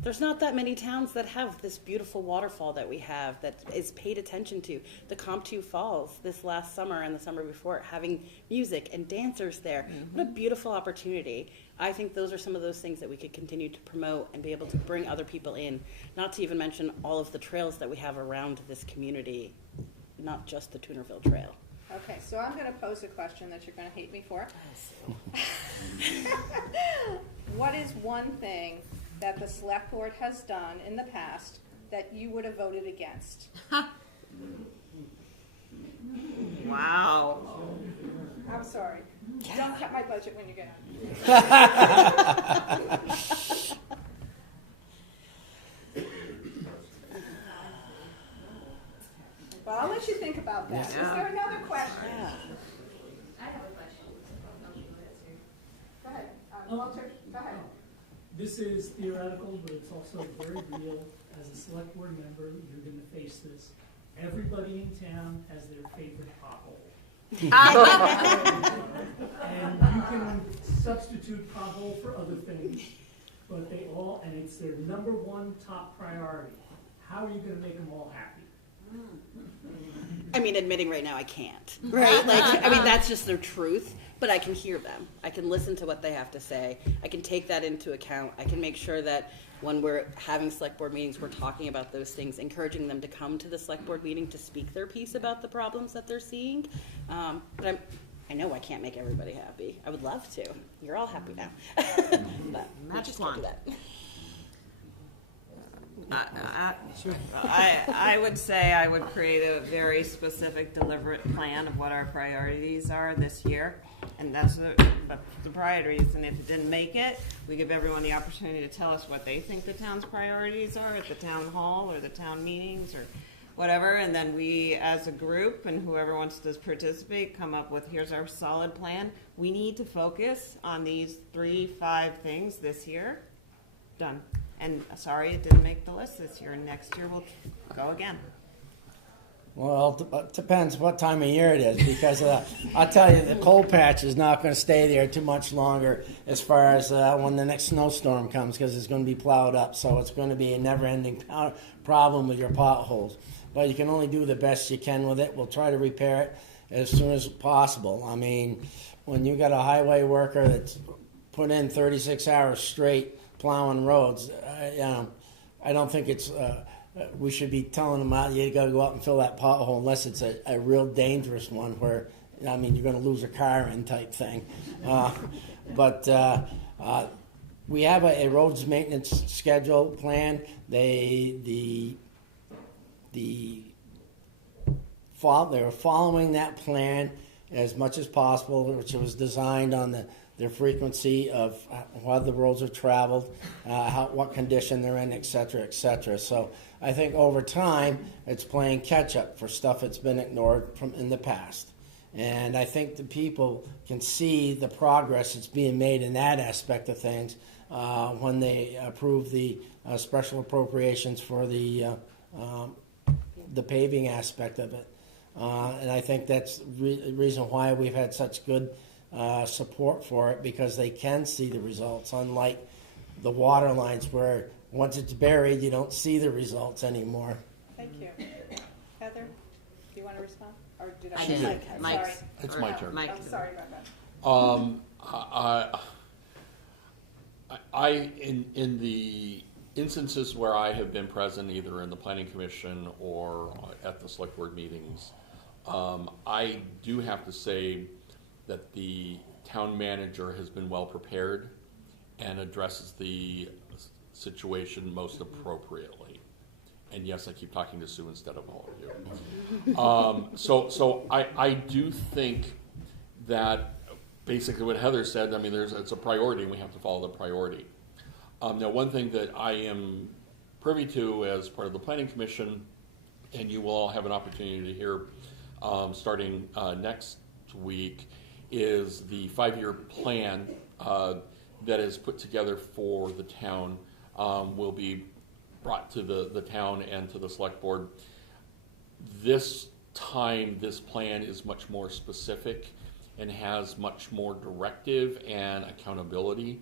there's not that many towns that have this beautiful waterfall that we have that is paid attention to. The Comptu Falls this last summer and the summer before, having music and dancers there. Mm-hmm. What a beautiful opportunity. I think those are some of those things that we could continue to promote and be able to bring other people in, not to even mention all of the trails that we have around this community, not just the Toonerville Trail. Okay, so I'm going to pose a question that you're going to hate me for. What is one thing that the select board has done in the past that you would have voted against? Wow. I'm sorry. Don't cut my budget when you get it. Well, I'll let you think about that. Yeah. Is there another question? Yeah. I have a question. Go ahead. Walter, go ahead. this is theoretical, but it's also very real. As a select board member, you're going to face this. Everybody in town has their favorite pothole. And you can substitute pothole for other things, but they all, and it's their number one top priority. How are you going to make them all happy? I mean, admitting right now I can't, right? Like, I mean, that's just their truth, but I can hear them. I can listen to what they have to say. I can take that into account. I can make sure that when we're having select board meetings, we're talking about those things, encouraging them to come to the select board meeting to speak their piece about the problems that they're seeing. But I know I can't make everybody happy. I would love to. You're all happy now. But we just can't do that. I would say I would create a very specific, deliberate plan of what our priorities are this year, and that's the priorities. And if it didn't make it, we give everyone the opportunity to tell us what they think the town's priorities are at the town hall or the town meetings or whatever, and then we as a group and whoever wants to participate come up with, here's our solid plan. We need to focus on these 3-5 things this year. Done. And sorry, it didn't make the list this year. Next year we'll go again. Well, it depends what time of year it is, because I'll tell you, the cold patch is not going to stay there too much longer as far as when the next snowstorm comes, because it's going to be plowed up. So it's going to be a never-ending problem with your potholes. But you can only do the best you can with it. We'll try to repair it as soon as possible. I mean, when you got a highway worker that's put in 36 hours straight plowing roads, I don't think it's we should be telling them out, you got to go out and fill that pothole unless it's a real dangerous one where, I mean, you're going to lose a car in type thing. But we have a roads maintenance schedule plan. They're following that plan as much as possible, which was designed on the frequency of how the roads are traveled, what condition they're in, et cetera, et cetera. So I think over time, it's playing catch-up for stuff that's been ignored from in the past. And I think the people can see the progress that's being made in that aspect of things when they approve the special appropriations for the paving aspect of it. And I think that's the reason why we've had such good support for it, because they can see the results, unlike the water lines where once it's buried, you don't see the results anymore. Thank you. Heather, do you want to respond? Or did I I? did. Sorry. It's my turn. Mike. I'm sorry about that. In the instances where I have been present, either in the planning commission or at the select board meetings, I do have to say that the town manager has been well prepared and addresses the situation most appropriately. And yes, I keep talking to Sue instead of all of you. So I do think that basically what Heather said, I mean, it's a priority and we have to follow the priority. Now, one thing that I am privy to as part of the Planning Commission, and you will all have an opportunity to hear starting next week, is the 5-year plan that is put together for the town will be brought to the town and to the select board. This time, this plan is much more specific and has much more directive and accountability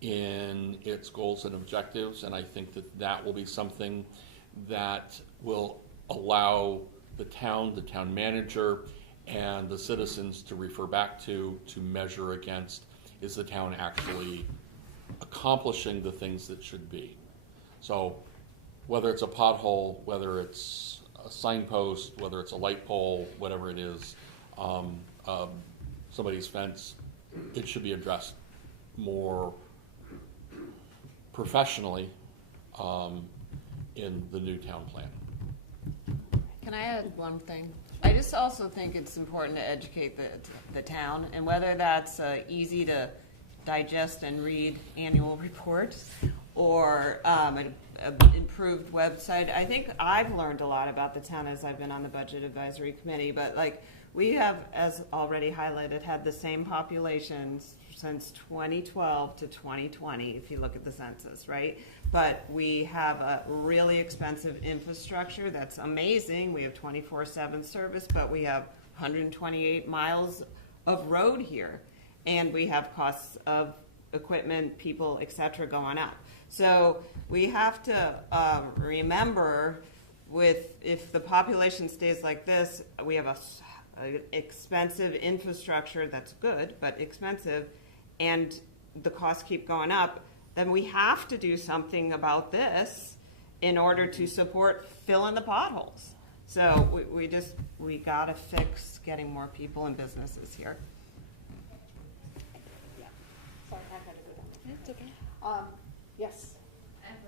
in its goals and objectives, and I think that will be something that will allow the town manager, and the citizens to refer back to measure against, is the town actually accomplishing the things that should be. So whether it's a pothole, whether it's a signpost, whether it's a light pole, whatever it is, somebody's fence, it should be addressed more professionally in the new town plan. Can I add one thing? I just also think it's important to educate the town, and whether that's easy to digest and read annual reports, or an improved website. I think I've learned a lot about the town as I've been on the Budget Advisory Committee, but like we have, as already highlighted, had the same population since 2012 to 2020, if you look at the census, right? But we have a really expensive infrastructure that's amazing. We have 24/7 service, but we have 128 miles of road here. And we have costs of equipment, people, et cetera, going up. So we have to remember if the population stays like this, we have a expensive infrastructure that's good, but expensive, and the costs keep going up, then we have to do something about this in order to support filling the potholes. So we gotta fix getting more people and businesses here. Yeah. Sorry, I had to go down. It's okay. Yes. I have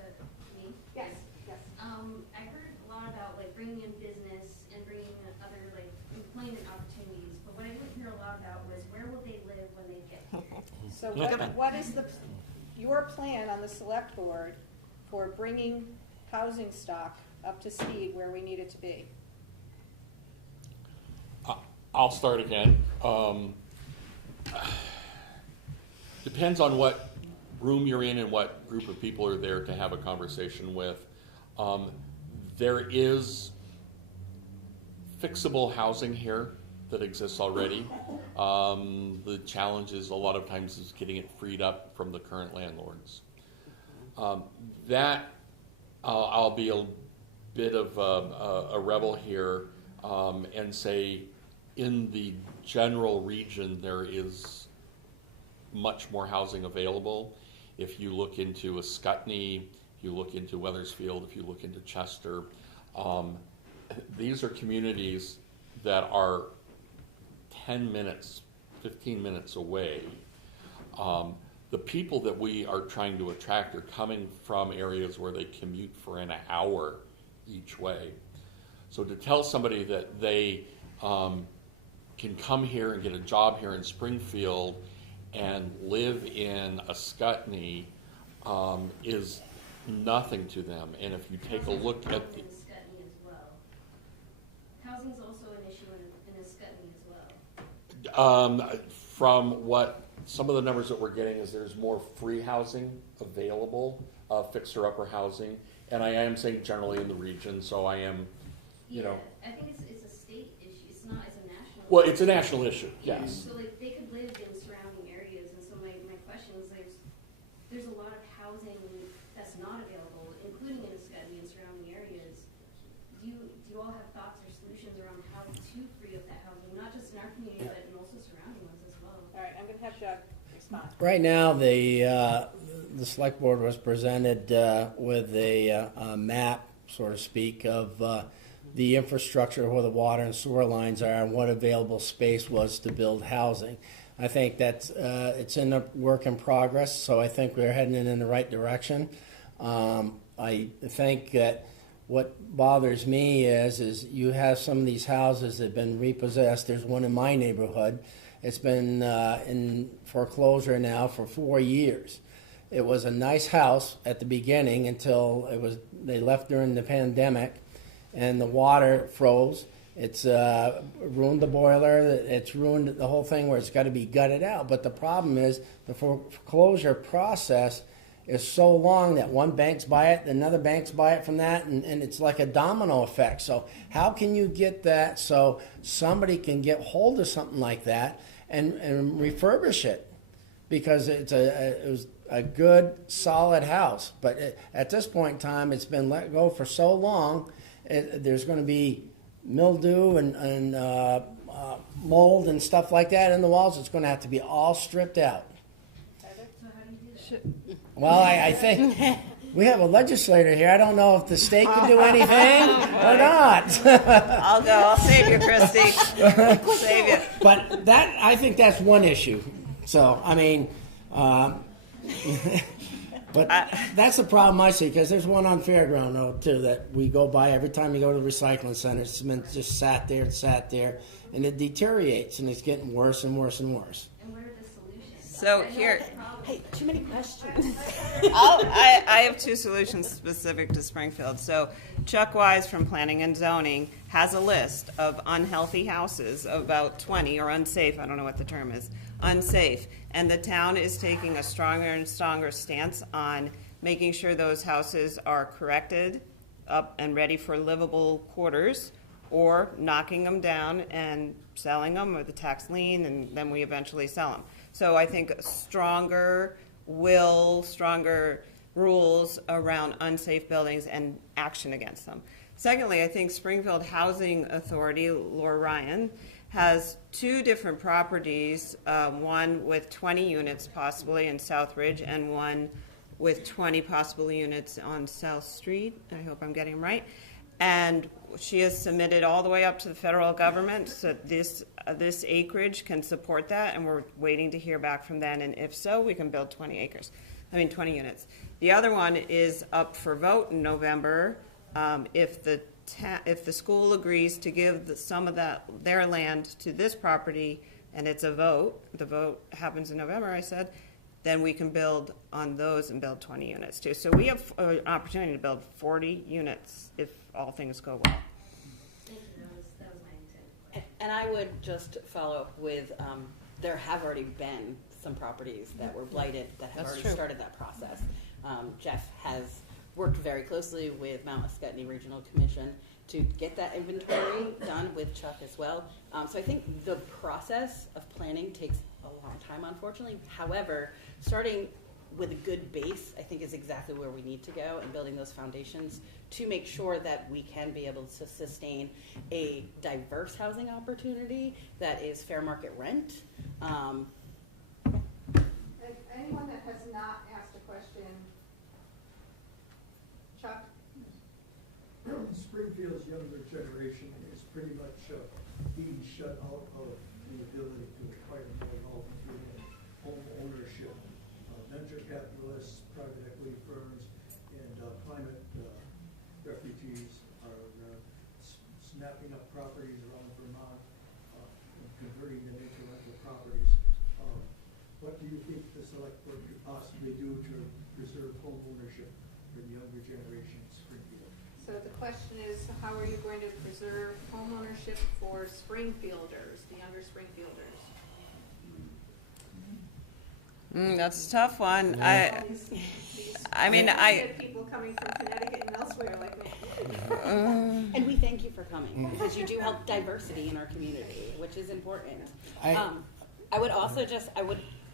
me. Yes. Yes. I heard a lot about like bringing in business and bringing in other like employment opportunities, but what I didn't hear a lot about was where will they live when they get here? So what is your plan on the select board for bringing housing stock up to speed where we need it to be? I'll start again. Depends on what room you're in and what group of people are there to have a conversation with. There is fixable housing here that exists already. The challenge is a lot of times is getting it freed up from the current landlords. I'll be a bit of a rebel here and say in the general region there is much more housing available. If you look into Ascutney, if you look into Weathersfield, if you look into Chester, these are communities that are 10 minutes, 15 minutes away. The people that we are trying to attract are coming from areas where they commute for an hour each way. So to tell somebody that they can come here and get a job here in Springfield and live in Ascutney is nothing to them. And if you take a look at the... in Ascutney as well. Housing's also an issue in Ascutney as well. From what some of the numbers that we're getting is there's more free housing available, fixer-upper housing, and I am saying generally in the region, so I am, you know. I think it's a state issue. It's not as a national Well, it's a national issue, yes. So like they could live in surrounding areas, and so my question is like, there's a lot of housing that's not available, including in Ascutney and surrounding areas. Do you all have thoughts or solutions around how to free up that housing, not just in our community, but in also surrounding ones as well? All right, I'm going to have Doug respond. Right now, the select board was presented with a map, so to speak, of the infrastructure where the water and sewer lines are and what available space was to build housing. I think that's it's in a work in progress, so I think we're heading in the right direction. I think that what bothers me is you have some of these houses that have been repossessed. There's one in my neighborhood. It's been in foreclosure now for 4 years. It was a nice house at the beginning until they left during the pandemic, and the water froze. It's ruined the boiler. It's ruined the whole thing where it's got to be gutted out. But the problem is the foreclosure process is so long that one bank's buy it, another bank's buy it from that, and it's like a domino effect. So how can you get that so somebody can get hold of something like that and refurbish it? Because it was a good, solid house. But at this point in time, it's been let go for so long, there's going to be mildew and mold and stuff like that in the walls. It's going to have to be all stripped out. Well, I think we have a legislator here. I don't know if the state can do anything or not. I'll go. I'll save you, Christy. Save you. But I think that's one issue. So, I mean, but that's the problem I see, because there's one on Fairground Road, too, that we go by every time you go to the recycling center. It's been just sat there, and it deteriorates, and it's getting worse and worse and worse. And what are the solutions? So here, Hey, too many questions. I have two solutions specific to Springfield. So Chuck Wise from Planning and Zoning has a list of unhealthy houses, about 20, or unsafe, I don't know what the term is, unsafe. And the town is taking a stronger and stronger stance on making sure those houses are corrected up and ready for livable quarters, or knocking them down and selling them with a tax lien, and then we eventually sell them. So I think stronger rules around unsafe buildings and action against them. Secondly, I think Springfield Housing Authority, Laura Ryan, has two different properties, one with 20 units possibly in Southridge, and one with 20 possible units on South Street. I hope I'm getting them right. And she has submitted all the way up to the federal government, so this acreage can support that, and we're waiting to hear back from them. And if so, we can build 20 units. The other one is up for vote in November. If the school agrees to give some of their land to this property, and it's a vote, the vote happens in November, I said, then we can build on those and build 20 units too. So we have an opportunity to build 40 units if all things go well. Thank you, that was my intent. And I would just follow up with, there have already been some properties that were blighted that have already started that process. Jeff has worked very closely with Mount Escutney Regional Commission to get that inventory done with Chuck as well. So I think the process of planning takes a long time, unfortunately. However, starting with a good base, I think, is exactly where we need to go, and building those foundations to make sure that we can be able to sustain a diverse housing opportunity that is fair market rent. And anyone that has not asked a question, Chuck? Springfield's younger generation is pretty much being shut out of the ability to acquire more wealth through home ownership. Venture capitalists, private equity firms, and climate refugees are snapping up properties around Vermont and converting them into rental properties. What do you think the select board could possibly do to preserve home ownership for the younger generation in Springfield? So the question is, how are you going to preserve home ownership for Springfielders, the younger Springfielders? That's a tough one. People coming from Connecticut and elsewhere like me. And we thank you for coming, because you do help diversity in our community, which is important. I would also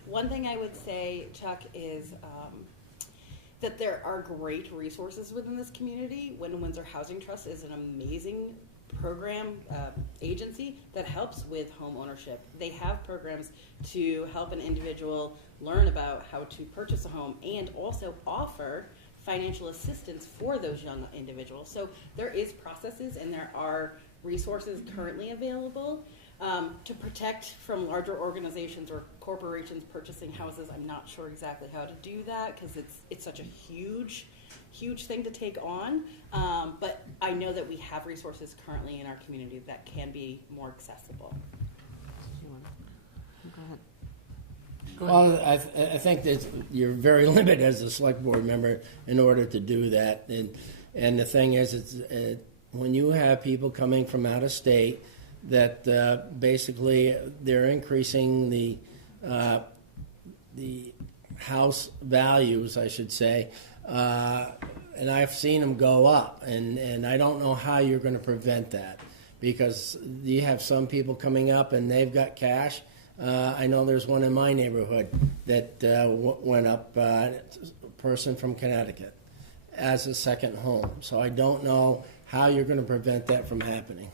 one thing I would say, Chuck, is that there are great resources within this community. Wyndham Windsor Housing Trust is an amazing program agency that helps with home ownership. They have programs to help an individual learn about how to purchase a home, and also offer financial assistance for those young individuals. So there is processes, and there are resources currently available to protect from larger organizations or corporations purchasing houses. I'm not sure exactly how to do that, because it's such a huge thing to take on, but I know that we have resources currently in our community that can be more accessible. Go ahead. Well, I think that you're very limited as a select board member in order to do that. And the thing is, when you have people coming from out of state, that basically they're increasing the house values, I should say, and I've seen them go up, and I don't know how you're going to prevent that, because you have some people coming up and they've got cash. I know there's one in my neighborhood that went up, a person from Connecticut, as a second home. So I don't know how you're going to prevent that from happening.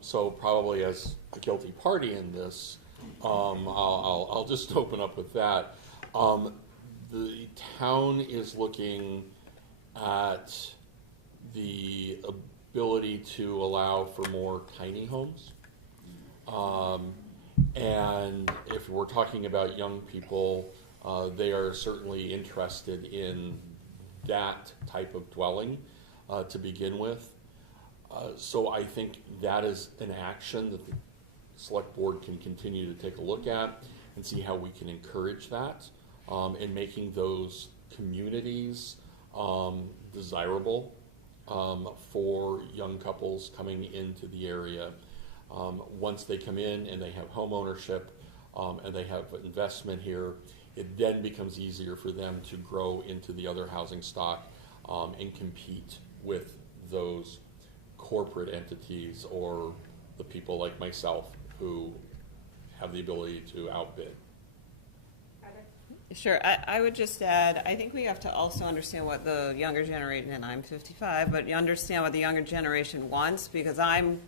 So probably as the guilty party in this, I'll just open up with that. The town is looking at the ability to allow for more tiny homes. And if we're talking about young people, they are certainly interested in that type of dwelling to begin with. So I think that is an action that the select board can continue to take a look at. and see how we can encourage that and making those communities desirable for young couples coming into the area. Once they come in and they have home ownership and they have investment here, it then becomes easier for them to grow into the other housing stock and compete with those corporate entities or the people like myself who have the ability to outbid. Sure. I would just add, I think we have to also understand what the younger generation, and I'm 55, but you understand what the younger generation wants, because I'm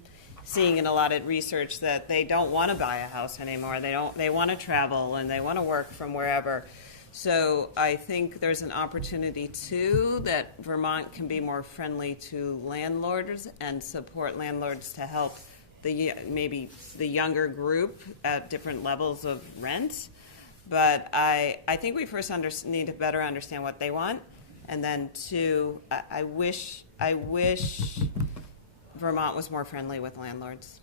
seeing in a lot of research that they don't want to buy a house anymore. They want to travel and they want to work from wherever. So I think there's an opportunity too that Vermont can be more friendly to landlords and support landlords to help maybe the younger group at different levels of rent. But I think we first need to better understand what they want, and then two, I wish Vermont was more friendly with landlords,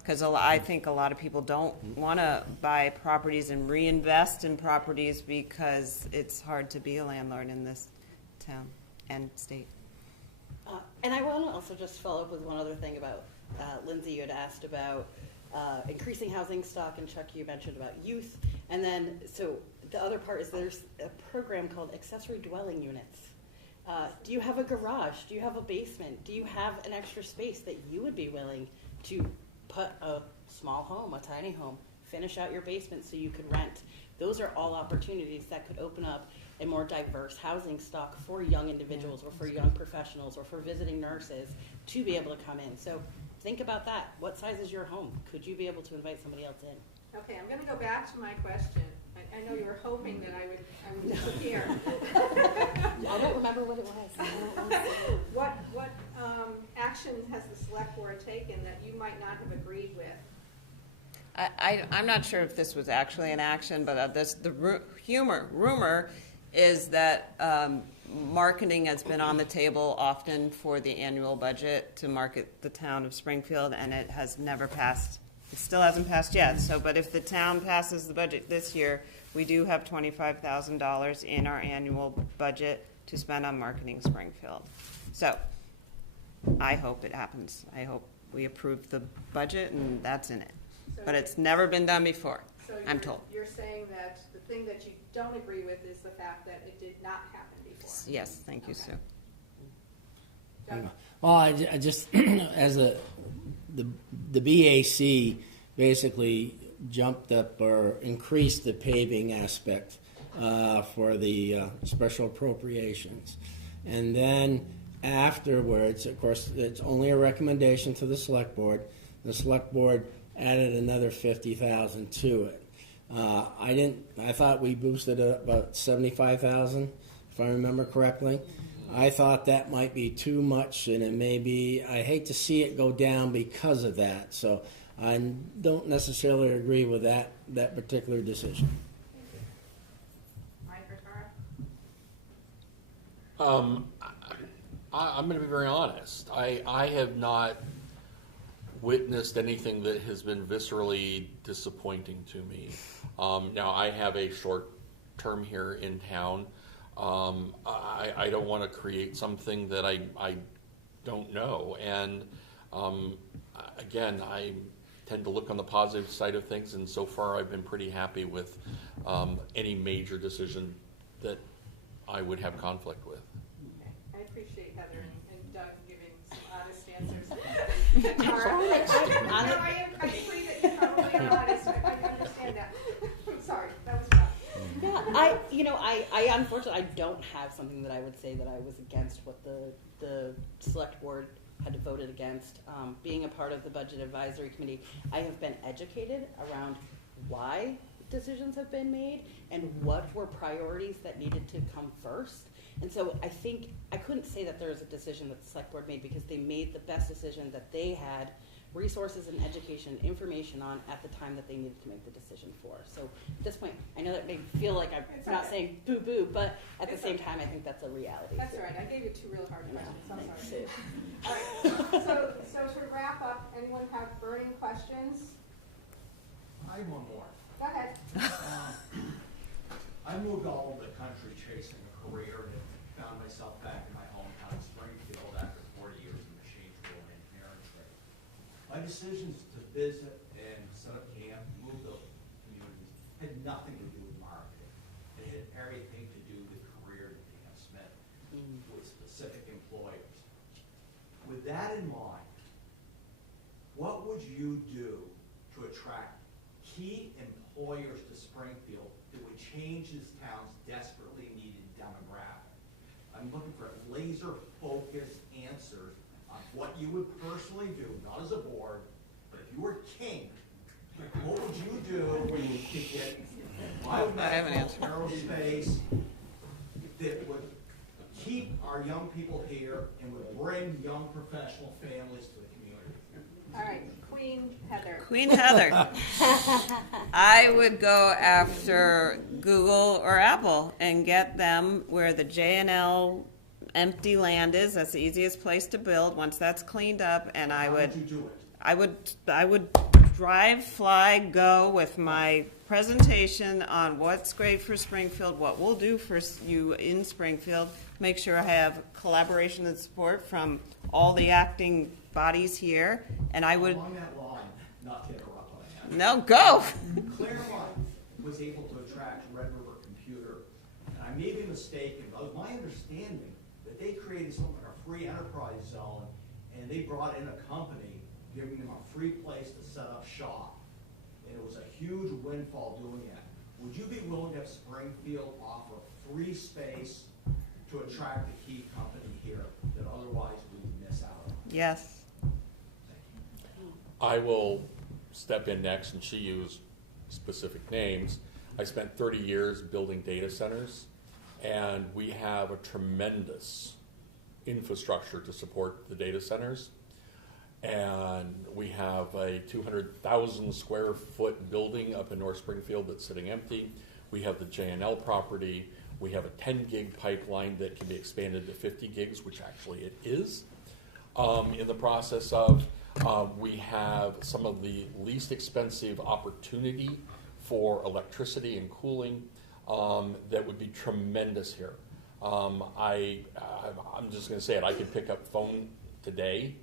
because I think a lot of people don't want to buy properties and reinvest in properties because it's hard to be a landlord in this town and state. And I want to also just follow up with one other thing about Lindsay. You had asked about increasing housing stock, and Chuck, you mentioned about youth. And then, so the other part is there's a program called accessory dwelling units. Do you have a garage? Do you have a basement? Do you have an extra space that you would be willing to put a small home, a tiny home, finish out your basement so you could rent? Those are all opportunities that could open up a more diverse housing stock for young individuals or for young professionals or for visiting nurses to be able to come in. So think about that. What size is your home? Could you be able to invite somebody else in? Okay, I'm gonna go back to my question. I know you were hoping that I would disappear. I don't remember what it was. What action has the select board taken that you might not have agreed with? I'm not sure if this was actually an action, but rumor is that marketing has been on the table often for the annual budget to market the town of Springfield, and it has never passed. It still hasn't passed yet. So, but if the town passes the budget this year, we do have $25,000 in our annual budget to spend on marketing Springfield. So, I hope it happens. I hope we approve the budget and that's in it. So but it's never been done before, so I'm told. You're saying that the thing that you don't agree with is the fact that it did not happen before? Yes, thank you, Sue. Doug? Well, I just, as the BAC basically jumped up or increased the paving aspect for the special appropriations. And then afterwards, of course, it's only a recommendation to the select board. The select board added another $50,000 to it. I thought we boosted it about 75,000, if I remember correctly. I thought that might be too much, and it may be, I hate to see it go down because of that. So I don't necessarily agree with that particular decision. Mike or Tara? I'm going to be very honest. I have not witnessed anything that has been viscerally disappointing to me. Now, I have a short term here in town. I don't want to create something that I don't know. And again, I tend to look on the positive side of things, and so far I've been pretty happy with any major decision that I would have conflict with. Okay. I appreciate Heather and Doug giving some honest answers. Tara? I agree that you're probably honest. I understand that. I'm sorry, that was rough. Yeah, I unfortunately, I don't have something that I would say that I was against what the select board had voted against. Being a part of the budget advisory committee, I have been educated around why decisions have been made and what were priorities that needed to come first. And so I think I couldn't say that there was a decision that the select board made because they made the best decision that they had resources and education, information on at the time that they needed to make the decision for. So at this point, I know that may feel like I'm not saying boo-boo, but at the same time, I think that's a reality. That's all right. I gave you two real hard questions. I'm sorry. Thanks. All right. So to wrap up, anyone have burning questions? I have one more. Go ahead. I moved all over the country chasing a career and found myself back in my hometown of Springfield after 40 years in machine tool and engineering trade. My decisions to visit and set up camp, move the communities, had nothing to do with marketing. It had everything to do with career advancement with specific employers. With that in mind, what would you do to attract key employers to Springfield that would change this town's desperately needed demographic? I'm looking for laser-focused answers on what you would personally do, not as a board, but if you were king, what would you do when you could get biomedical aerospace that would keep our young people here and would bring young professional families to the community? All right, Queen Heather. Queen Heather. I would go after Google or Apple and get them where the J&L empty land is. That's the easiest place to build once that's cleaned up. And How would you do it? I would drive, fly, go with my presentation on what's great for Springfield, what we'll do for you in Springfield. Make sure I have collaboration and support from all the acting bodies here, and I would. Along that line, not to interrupt what I have. No, go. Claremont was able to attract Red River Computer, and I may be mistaken, but it was my understanding that they created something like a free enterprise zone, and they brought in a company, giving them a free place to set up shop. And it was a huge windfall doing that. Would you be willing to have Springfield offer free space to attract a key company here that otherwise we would miss out on? Yes. I will step in next, and she used specific names. I spent 30 years building data centers, and we have a tremendous infrastructure to support the data centers. And we have a 200,000 square foot building up in North Springfield that's sitting empty. We have the J&L property. We have a 10 gig pipeline that can be expanded to 50 gigs, which actually it is in the process of. We have some of the least expensive opportunity for electricity and cooling that would be tremendous here. I'm just going to say it. I could pick up phone today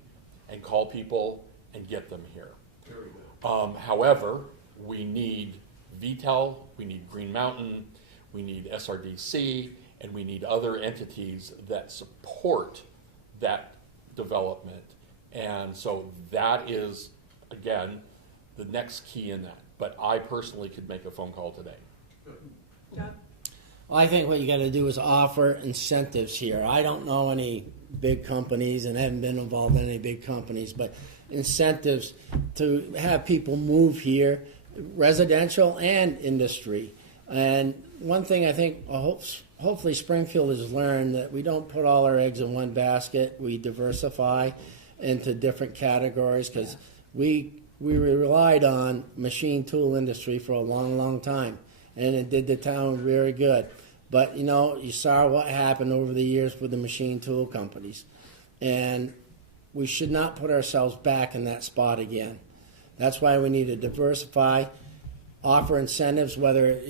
and call people and get them here. Very good. However, we need VTEL, we need Green Mountain, we need SRDC, and we need other entities that support that development. And so that is, again, the next key in that. But I personally could make a phone call today. John? Well, I think what you got to do is offer incentives here. I don't know any big companies and haven't been involved in any big companies, but incentives to have people move here, residential and industry. And one thing I think hopefully Springfield has learned that we don't put all our eggs in one basket. We diversify into different categories because we relied on machine tool industry for a long, long time, and it did the town very good. But, you saw what happened over the years with the machine tool companies. And we should not put ourselves back in that spot again. That's why we need to diversify, offer incentives, whether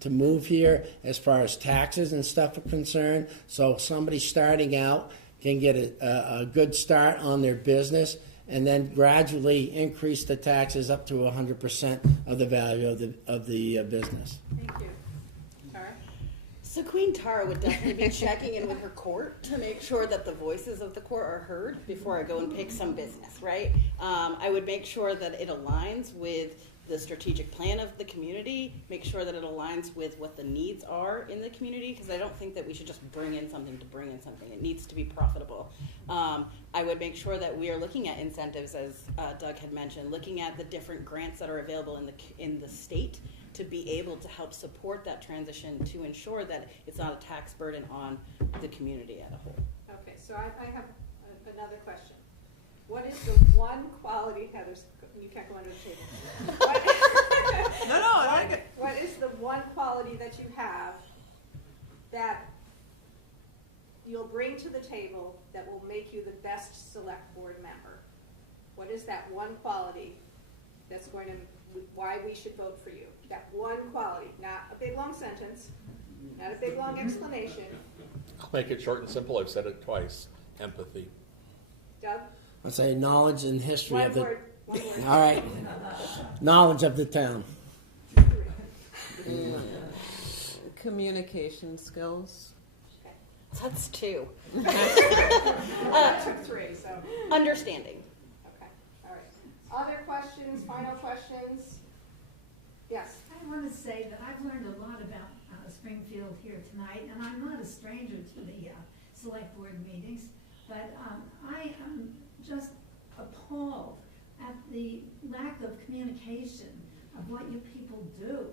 to move here as far as taxes and stuff are concerned, so somebody starting out can get a good start on their business and then gradually increase the taxes up to 100% of the value of the business. Thank you. Tara? So Queen Tara would definitely be checking in with her court to make sure that the voices of the court are heard before I go and pick some business, right? I would make sure that it aligns with the strategic plan of the community, make sure that it aligns with what the needs are in the community, because I don't think that we should just bring in something to bring in something. It needs to be profitable. I would make sure that we are looking at incentives, as Doug had mentioned, looking at the different grants that are available in the state to be able to help support that transition to ensure that it's not a tax burden on the community as a whole. Okay, so I have another question. What is the one quality, Heather's, you can't go under the table. What is the one quality that you have that you'll bring to the table that will make you the best select board member? What is that one quality that's going to why we should vote for you. That one quality, not a big long sentence, not a big long explanation. I'll make it short and simple. I've said it twice. Empathy. Doug? I say knowledge and history One of the. word. All right, knowledge of the town. Communication skills. That's 2. I took 3, so. Understanding. Okay, all right. Other questions, final questions? Yes? I want to say that I've learned a lot about Springfield here tonight, and I'm not a stranger to the select board meetings, but I am just appalled at the lack of communication of what you people do.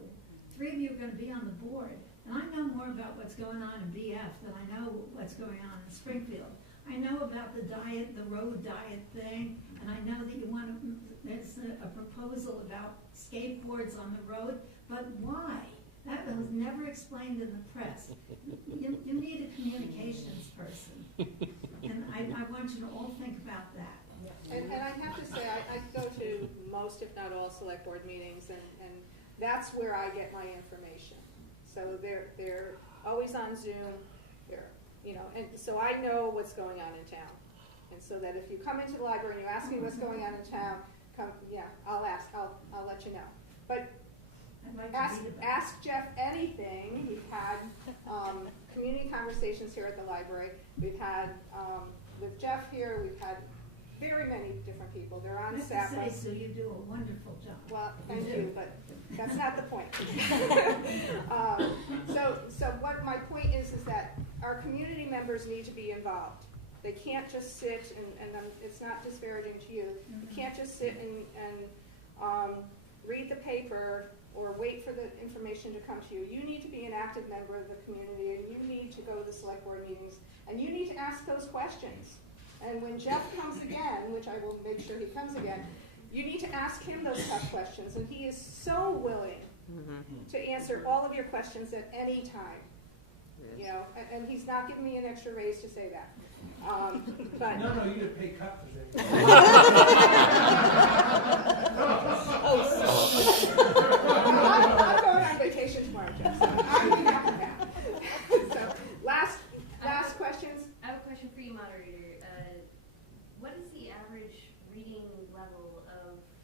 3 of you are going to be on the board, and I know more about what's going on in BF than I know what's going on in Springfield. I know about the diet, the road diet thing, and I know that you want to, there's a proposal about skateboards on the road, but why? That was never explained in the press. You need a communications person, and I want you to all think about that. And I have to say, I go to most, if not all, select board meetings, and that's where I get my information. So they're always on Zoom, and so I know what's going on in town. And so that if you come into the library and you ask me what's going on in town, I'll let you know. But ask Jeff anything. We've had community conversations here at the library. We've had, with Jeff here, we've had very many different people. They're on staff. I have to say, Sue, you do a wonderful job. Well, thank you, but that's not the point. So what my point is that our community members need to be involved. They can't just sit, and it's not disparaging to you, you can't just sit and read the paper or wait for the information to come to you. You need to be an active member of the community, and you need to go to the select board meetings, and you need to ask those questions. And when Jeff comes again, which I will make sure he comes again, you need to ask him those tough questions, and he is so willing to answer all of your questions at any time. You know, and he's not giving me an extra raise to say that. But No, you get a pay cut for that. I'm going on vacation tomorrow, Jeff, so I'm going to have that. So, last questions? I have a question for you, moderator. What is the average reading level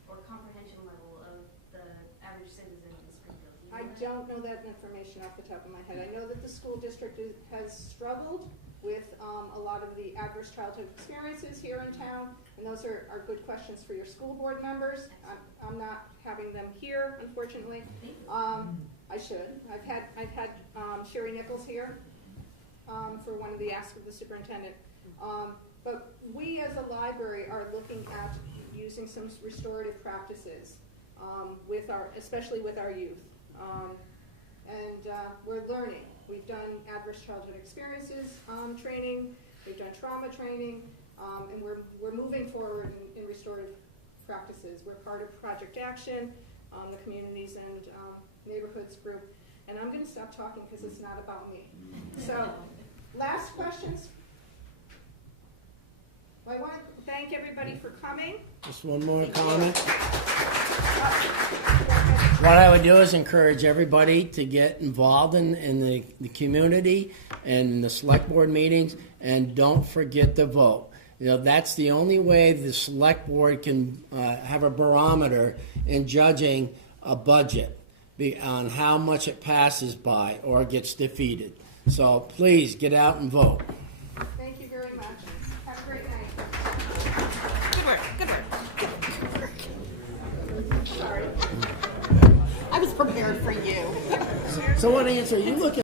or comprehension level of the average citizen in Springfield? Do you know I that? don't know that information off the top of my head. I know that the school district has struggled with a lot of the adverse childhood experiences here in town, and those are good questions for your school board members. I'm not having them here, unfortunately. I should. I've had Sherry Nichols here for one of the asks of the superintendent. But we as a library are looking at using some restorative practices especially with our youth. We're learning. We've done adverse childhood experiences training, we've done trauma training, and we're moving forward in restorative practices. We're part of Project Action, the Communities and Neighborhoods group. And I'm going to stop talking because it's not about me. So, last questions? Well, I want to thank everybody for coming. Just one more comment. What I would do is encourage everybody to get involved in the community and the select board meetings, and don't forget to vote. You know, that's the only way the select board can have a barometer in judging a budget on how much it passes by or gets defeated. So please get out and vote. Thank you very much. Have a great night. Good work. Good work. Good work. Sorry. I was prepared for you. So what answer are you looking